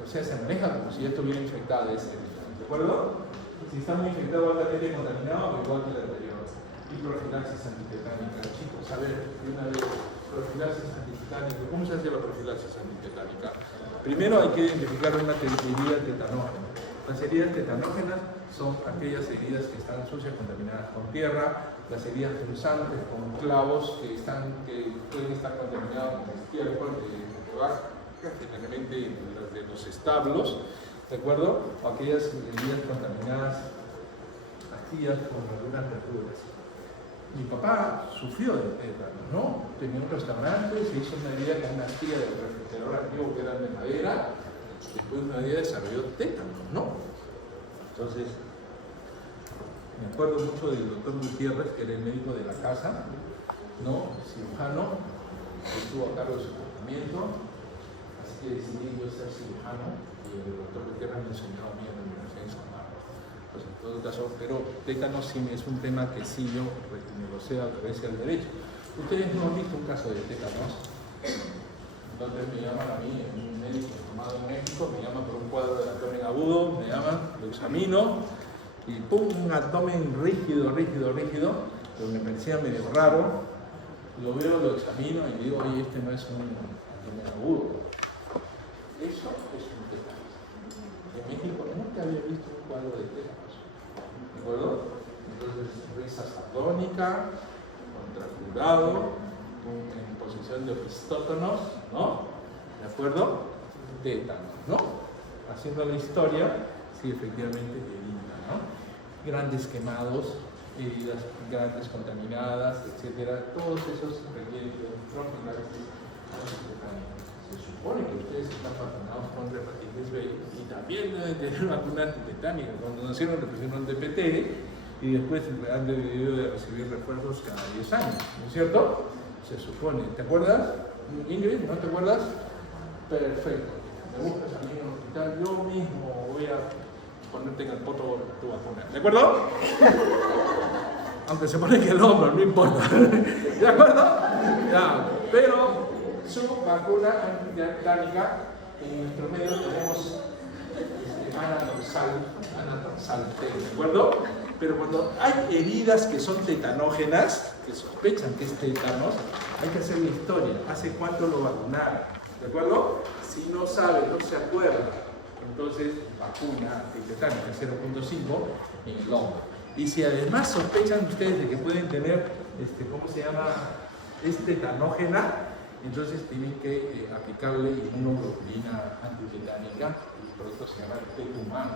O sea, se maneja como si esto hubiera infectado ese, ¿de acuerdo? Si está muy infectado, altamente contaminado, igual que el anterior. Y profilaxis antitetánica, chicos, a ver, de una vez, profilaxis antitetánica. ¿Cómo se hace la profilaxis antitetánica? Primero hay que identificar una herida tetanógena. Las heridas tetanógenas son aquellas heridas que están sucias, contaminadas con tierra, las heridas punzantes con clavos que pueden estar contaminados con estiércol de vaca, generalmente las de los establos, ¿de acuerdo? O aquellas heridas contaminadas, astillas con algunas verduras. Mi papá sufrió de tétano, ¿no? Tenía un restaurante, se hizo una herida con una astilla del refrigerador antiguo que era de madera, después una herida desarrolló tétano, ¿no? Entonces, me acuerdo mucho del doctor Gutiérrez, que era el médico de la casa, ¿no? Cirujano, que estuvo a cargo de su tratamiento, así que decidí yo ser cirujano, y el doctor Gutiérrez me enseñó a mí en la Universidad de San Marcos. Pues en todo caso, pero tétano sí es un tema que sí yo negocio a través del derecho. Ustedes no han visto un caso de tétanos. Entonces me llaman a mí, un médico formado en México, me llaman por un cuadro de abdomen agudo, me llaman, lo examino y pum, un abdomen rígido, pero me parecía medio raro. Lo veo, lo examino y digo, oye, este no es un abdomen agudo. Eso es un tétano. En México nunca había visto un cuadro de tétano. ¿De acuerdo? Entonces, risa satónica, contracturado, en posición de opistótonos, ¿no? ¿De acuerdo? Tétano, ¿no? Haciendo la historia, sí, efectivamente, herida, ¿no? Grandes quemados, heridas grandes contaminadas, etcétera. Todos esos requieren de un profilaxis antitetánica. Se supone que ustedes están vacunados contra hepatitis B y también deben tener vacuna antitetánica. Cuando nacieron le pusieron DPT y después han debido de recibir refuerzos cada 10 años, ¿no es cierto? Se supone. ¿Te acuerdas, Ingrid? ¿No te acuerdas? Perfecto. Me buscas a mí en el hospital, yo mismo voy a ponerte en el poto tu vacuna. ¿De acuerdo? Aunque se pone que el hombro, no importa. ¿De acuerdo? Ya. Pero su vacuna antitetánica, en nuestro medio tenemos anadorsal T, ¿de acuerdo? Pero cuando hay heridas que son tetanógenas, que sospechan que es tétanos, hay que hacer la historia. ¿Hace cuánto lo vacunaron? ¿De acuerdo? Si no sabe, no se acuerda, entonces vacuna antitetánica 0.5 en el hombro. Y si además sospechan ustedes de que pueden tener, ¿cómo se llama? Es tetanógena, entonces tienen que aplicarle inmunoglobulina antitetánica. El producto se llama Tetumán,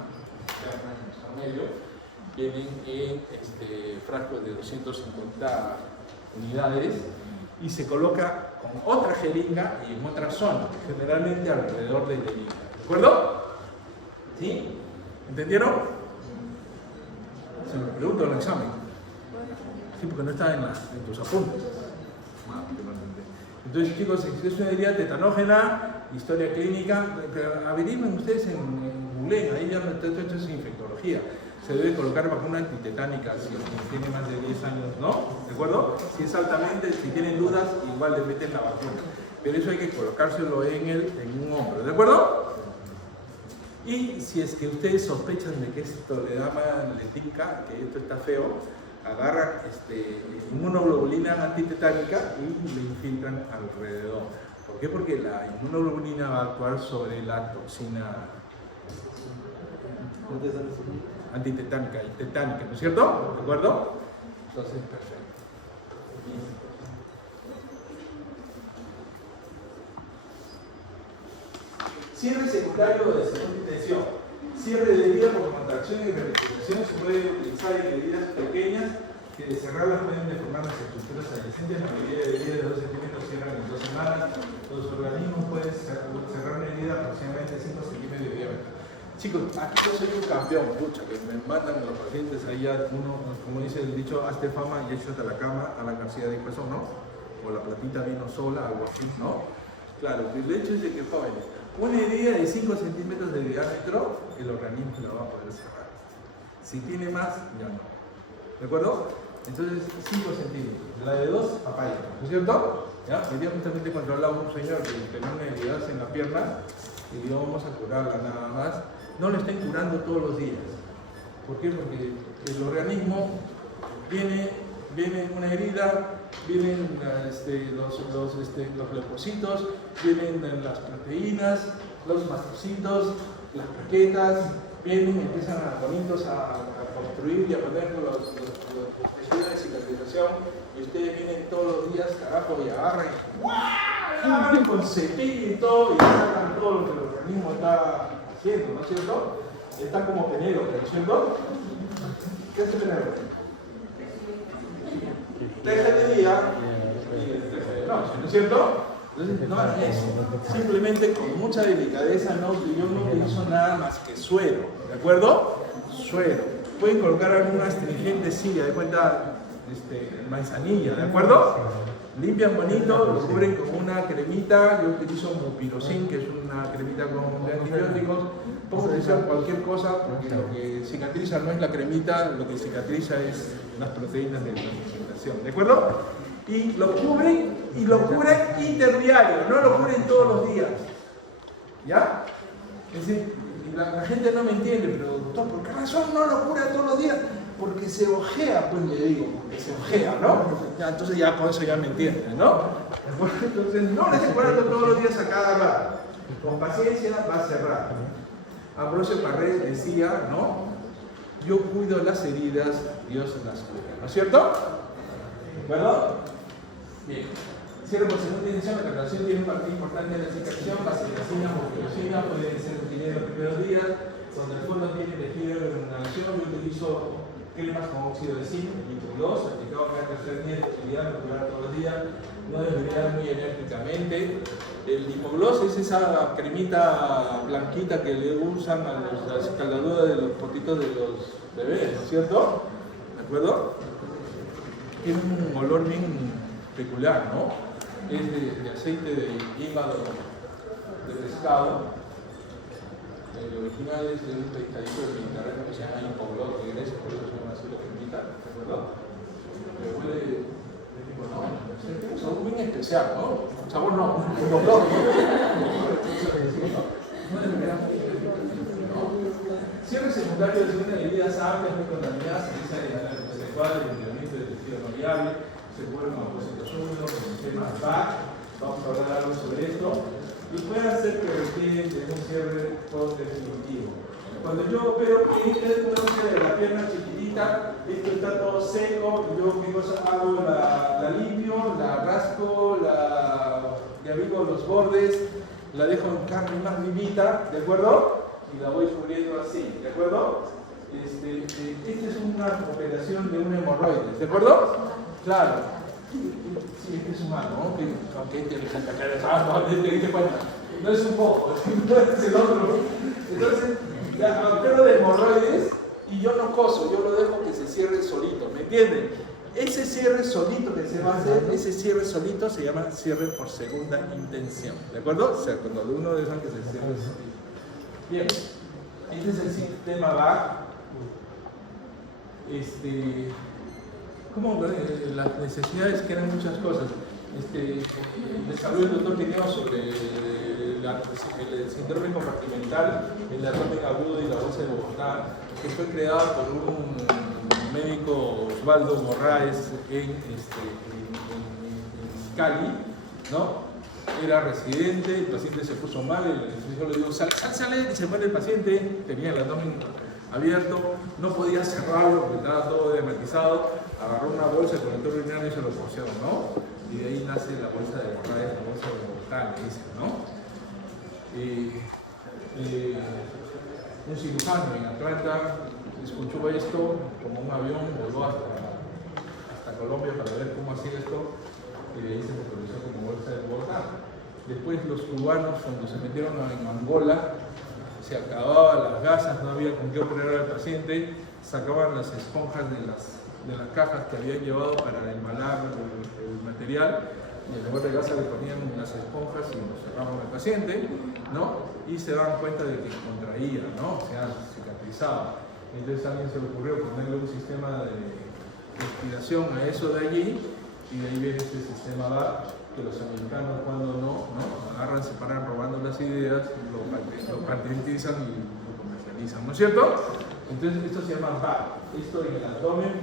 en nuestro medio. Vienen en frascos de 250 unidades y se coloca con otra jeringa y en otra zona, generalmente alrededor de la herida. ¿De acuerdo? ¿Sí? ¿Entendieron? Se me pregunto en el examen. Sí, porque no está en tus apuntes. Entonces, chicos, si es una herida tetanógena, historia clínica, averigüen ustedes en Google, ahí ya esto es infectología. Se debe colocar vacuna antitetánica si tiene más de 10 años, ¿no? ¿De acuerdo? Si es altamente, si tienen dudas, igual le meten la vacuna. Pero eso hay que colocárselo en un hombro, ¿de acuerdo? Y si es que ustedes sospechan de que esto le tinca, que esto está feo, agarran inmunoglobulina antitetánica y le infiltran alrededor. ¿Por qué? Porque la inmunoglobulina va a actuar sobre la toxina antitetánica y tetánica, ¿no es cierto? ¿De acuerdo? Entonces, perfecto. Cierre secundario de segunda intención. Cierre de herida por contracción y revitalización se puede utilizar en heridas pequeñas que cerrarlas pueden deformar las estructuras adyacentes. La mayoría de heridas de 2 centímetros cierran en 2 semanas. Los organismos pueden cerrar una herida aproximadamente 5 centímetros de diámetro. Chicos, aquí yo soy un campeón, pucha, que me mandan los pacientes allá, uno, como dice el dicho, hazte fama y échate a la cama. Alan García dijo eso, ¿no? O la platita vino sola, algo así, ¿no? Claro, el hecho es de que, jóvenes, una herida de 5 centímetros de diámetro, el organismo la va a poder cerrar. Si tiene más, ya no. ¿De acuerdo? Entonces, 5 centímetros. La de 2, papaya, ¿no es cierto? ¿Ya? El día justamente cuando hablaba un señor que tenía una herida en la pierna, y digo, vamos a curarla nada más. No la estén curando todos los días. ¿Por qué? Porque el organismo viene una herida, vienen los leucocitos, vienen las proteínas, los mastocitos, las plaquetas, vienen y empiezan a construir y a poner los tejidos de cicatrización, y ustedes vienen todos los días, carajo, y agarran con cepillo y todo, y sacan todo lo que el organismo está haciendo, ¿no es cierto? Está como Penélope, ¿no es cierto? ¿Qué hace Penélope? Teje de día y teje de noche, ¿no es cierto? Entonces no hagan eso. Simplemente con mucha delicadeza, yo no utilizo nada más que suero, ¿de acuerdo? Suero. Pueden colocar alguna astringente, sí, de cuenta, manzanilla, ¿de acuerdo? Limpian bonito, lo cubren con una cremita. Yo utilizo Mupirocin, que es una cremita de antibióticos. Puedo utilizar cualquier cosa, porque lo que cicatriza no es la cremita, lo que cicatriza es las proteínas de la infección, ¿de acuerdo? Y lo cubren interdiario, no lo cubren todos los días. ¿Ya? Es decir, la gente no me entiende, pero doctor, ¿por qué razón no lo cura todos los días? Porque se ojea, pues le digo, porque se ojea, ¿no? Ya, entonces ya con eso ya me entienden, ¿no? Entonces no le estoy curando todos los días a cada rato. Con paciencia va a cerrar. Ambrosio Parré decía, ¿no? Yo cuido las heridas, Dios las cura, ¿no es cierto? ¿Bueno? Bien. Cierre por segunda intención, la captación tiene un papel importante en la cicatrización. Vaselina o pirocina pueden ser utilizadas en los primeros días. Donde el fondo tiene tejido de inhalación, yo utilizo cremas con óxido de zinc, litro 2, aplicado cada tercer día de utilidad, regular todos los días, no desbridar muy enérgicamente. El hipogloss es esa cremita blanquita que le usan a las escaldaduras de los potitos de los bebés, ¿no es cierto? ¿De acuerdo? Tiene un olor bien peculiar, ¿no? Es de aceite de hígado de pescado. El original es de un pescadito del Mediterráneo que se llama hipogloss de Grecia, por eso se llama así la cremita, ¿de acuerdo? Pero huele de tipo, no, tiene un sabor bien especial, ¿no? Sabor no, hipogloss, ¿no? Cierre secundario de una heridas amplias, muy contaminadas, se realiza en el adecuado del entrenamiento del tejido maleable, se cubre con apósitos húmedos, con sistemas BAC, vamos a hablar algo sobre esto, y puede hacer que requieren de un cierre post-definitivo. Cuando yo opero de la pierna chiquitita, esto está todo seco, yo ¿qué cosa hago? La limpio, la rasco, le abrigo los bordes, la dejo en carne más vivita, ¿de acuerdo? Y la voy cubriendo así, ¿de acuerdo? Esta es una operación de un hemorroides, ¿de acuerdo? Claro. Sí, este es humano, ¿no? Que inteligente que eres, te diste cuenta. No es un poco, no es el otro. Entonces, ya opero de hemorroides y yo no coso, yo lo dejo que se cierre solito, ¿me entienden? Ese cierre solito que se va a hacer, ese cierre solito se llama cierre por segunda intención, ¿de acuerdo? O sea, cuando uno deja que se cierre solito. Bien, este es el sistema VAC. Como las necesidades que eran muchas cosas. Les habló el doctor Tineo sobre el síndrome compartimental, el derrame agudo y la bolsa de Bogotá, que fue creada por un médico, Osvaldo Morraes, en Cali, ¿no? Era residente, el paciente se puso mal, el anestesiólogo le dijo, sale, se muere el paciente, tenía el abdomen abierto, no podía cerrarlo porque estaba todo diamatizado, agarró una bolsa con el torno urinario y se lo porció, ¿no? Y de ahí nace la bolsa de Morraes, la bolsa de Bogotá, le dicen, ¿no? Un cirujano en Atlanta escuchó esto como un avión, voló hasta hasta Colombia para ver cómo hacía esto, y de ahí se popularizó como bolsa de Bogotá. Después los cubanos, cuando se metieron en Angola, se acababan las gasas, no había con qué operar al paciente, sacaban las esponjas de las cajas que habían llevado para embalar el material, y en lugar de gasa le ponían unas esponjas y lo cerraban al paciente, ¿no? Y se daban cuenta de que contraía, ¿no? O sea, cicatrizaba. Entonces a alguien se le ocurrió ponerle un sistema de respiración a eso de allí, y de ahí viene este sistema DAR, que los americanos cuando no agarran, se paran robando las ideas, lo patentizan y lo comercializan, ¿no es cierto? Entonces esto se llama VAR. Esto en el abdomen,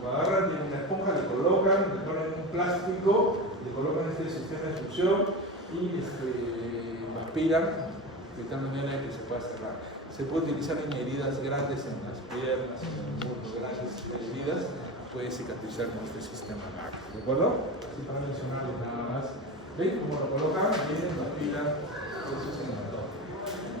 lo agarran, tienen una esponja, le colocan, le ponen un plástico, le colocan este sistema de succión y lo aspiran de tal manera que se pueda cerrar. Se puede utilizar en heridas grandes en las piernas, en muslos grandes heridas, puede cicatrizar con este sistema VAR. ¿De acuerdo? Así para mencionarles nada más. ¿Ven cómo lo colocan? Vienen, lo aspiran, eso es en el abdomen.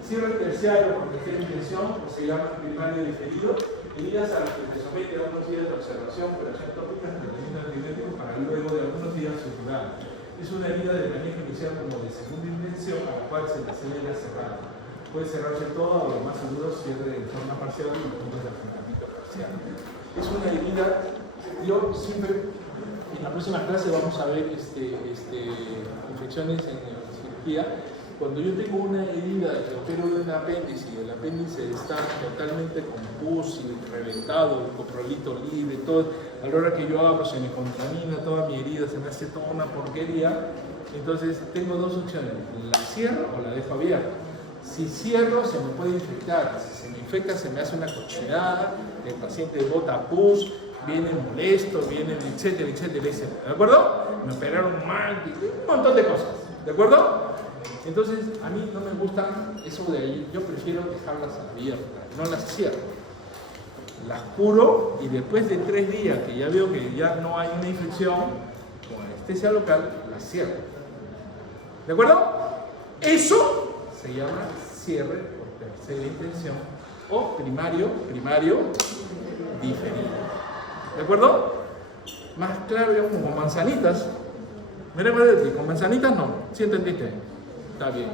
Cierre terciario por tercera intención, pues se llama primario diferido, heridas a las que se somete a unos días de observación, operación tópica, tratamiento antibiótico para luego de algunos días suturar. Es una herida de manejo inicial como de segunda intención a la cual se le acelera cerrada. Puede cerrarse todo o lo más seguro cierre de forma parcial y puntos de afrontamiento parcial. Es una herida, yo siempre, en la próxima clase vamos a ver infecciones en neurocirugía. Cuando yo tengo una herida que opero de un apéndice y el apéndice está totalmente con pus y reventado, el coprolito libre, todo, a la hora que yo abro se me contamina toda mi herida, se me hace toda una porquería. Entonces tengo dos opciones, la cierro o la dejo abierta. Si cierro se me puede infectar, si se me infecta se me hace una cochinada, el paciente bota pus, viene molesto, viene etcétera, etcétera, etcétera. ¿De acuerdo? Me operaron mal, un montón de cosas. ¿De acuerdo? Entonces, a mí no me gusta eso de ahí, yo prefiero dejarlas abiertas, no las cierro. Las curo y después de 3 días que ya veo que ya no hay una infección, con anestesia local, las cierro. ¿De acuerdo? Eso se llama cierre por tercera intención o primario diferido. ¿De acuerdo? Más claro, digamos, como manzanitas. Mira, con manzanitas no, ¿sí entendiste? Está bien.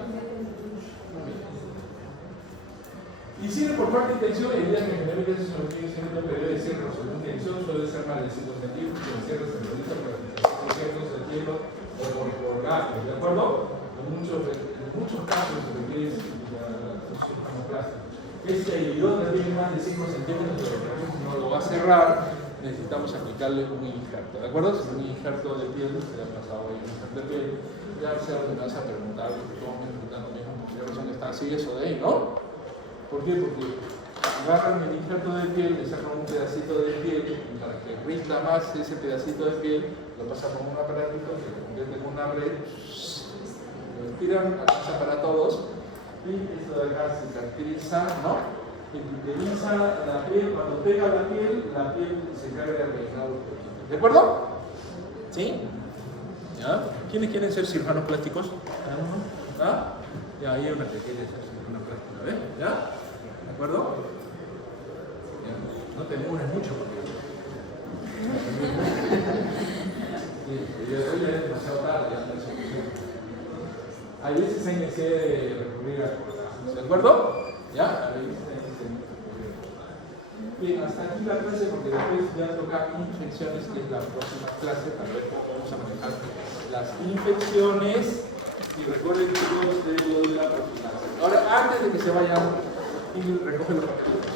Y cierre por cuarta intención, el día que genera se sostiene siendo un periodo de cierre por segunda intención, suele ser más de 5 centímetros, el cierre se realiza por la fijación de ciertos centímetros o por gatos, ¿de acuerdo? En muchos casos se requiere la función plástica. Este idiota tiene más de 5 centímetros, pero no lo va a cerrar, necesitamos aplicarle un injerto, ¿de acuerdo? Si un injerto de piel, se le ha pasado ahí un injerto de piel, ya sea que me vas a preguntar, todos me preguntan lo mismo, ¿por qué razón está así eso de ahí, no? ¿Por qué? Porque agarran el injerto de piel, le sacan un pedacito de piel, y para que rinda más ese pedacito de piel, lo pasan por un aparatito que lo convierte en una red, lo estiran, alcanza para todos, y esto de acá cicatriza, ¿no? Epiteliza la piel, cuando pega la piel se carga de rellenado. ¿De acuerdo? ¿Sí? ¿Ya? ¿Quiénes quieren ser cirujanos plásticos? ¿Ah? Ya, hay una que quiere ser cirujana plástica, ¿ves? ¿Ya? ¿De acuerdo? ¿Ya? No te demores mucho porque... hoy ya es demasiado tarde, ya no es suficiente. A veces hay necesidad de recurrir a cosas, ¿de acuerdo? ¿Ya? A veces hay necesidad de recurrir a cosas. Bien, hasta aquí la clase porque después ya toca infecciones, que es la próxima clase, para ver cómo vamos a manejar las infecciones. Y recuerden que yo de la profilaxis. Ahora, antes de que se vayan, recoge los papeles.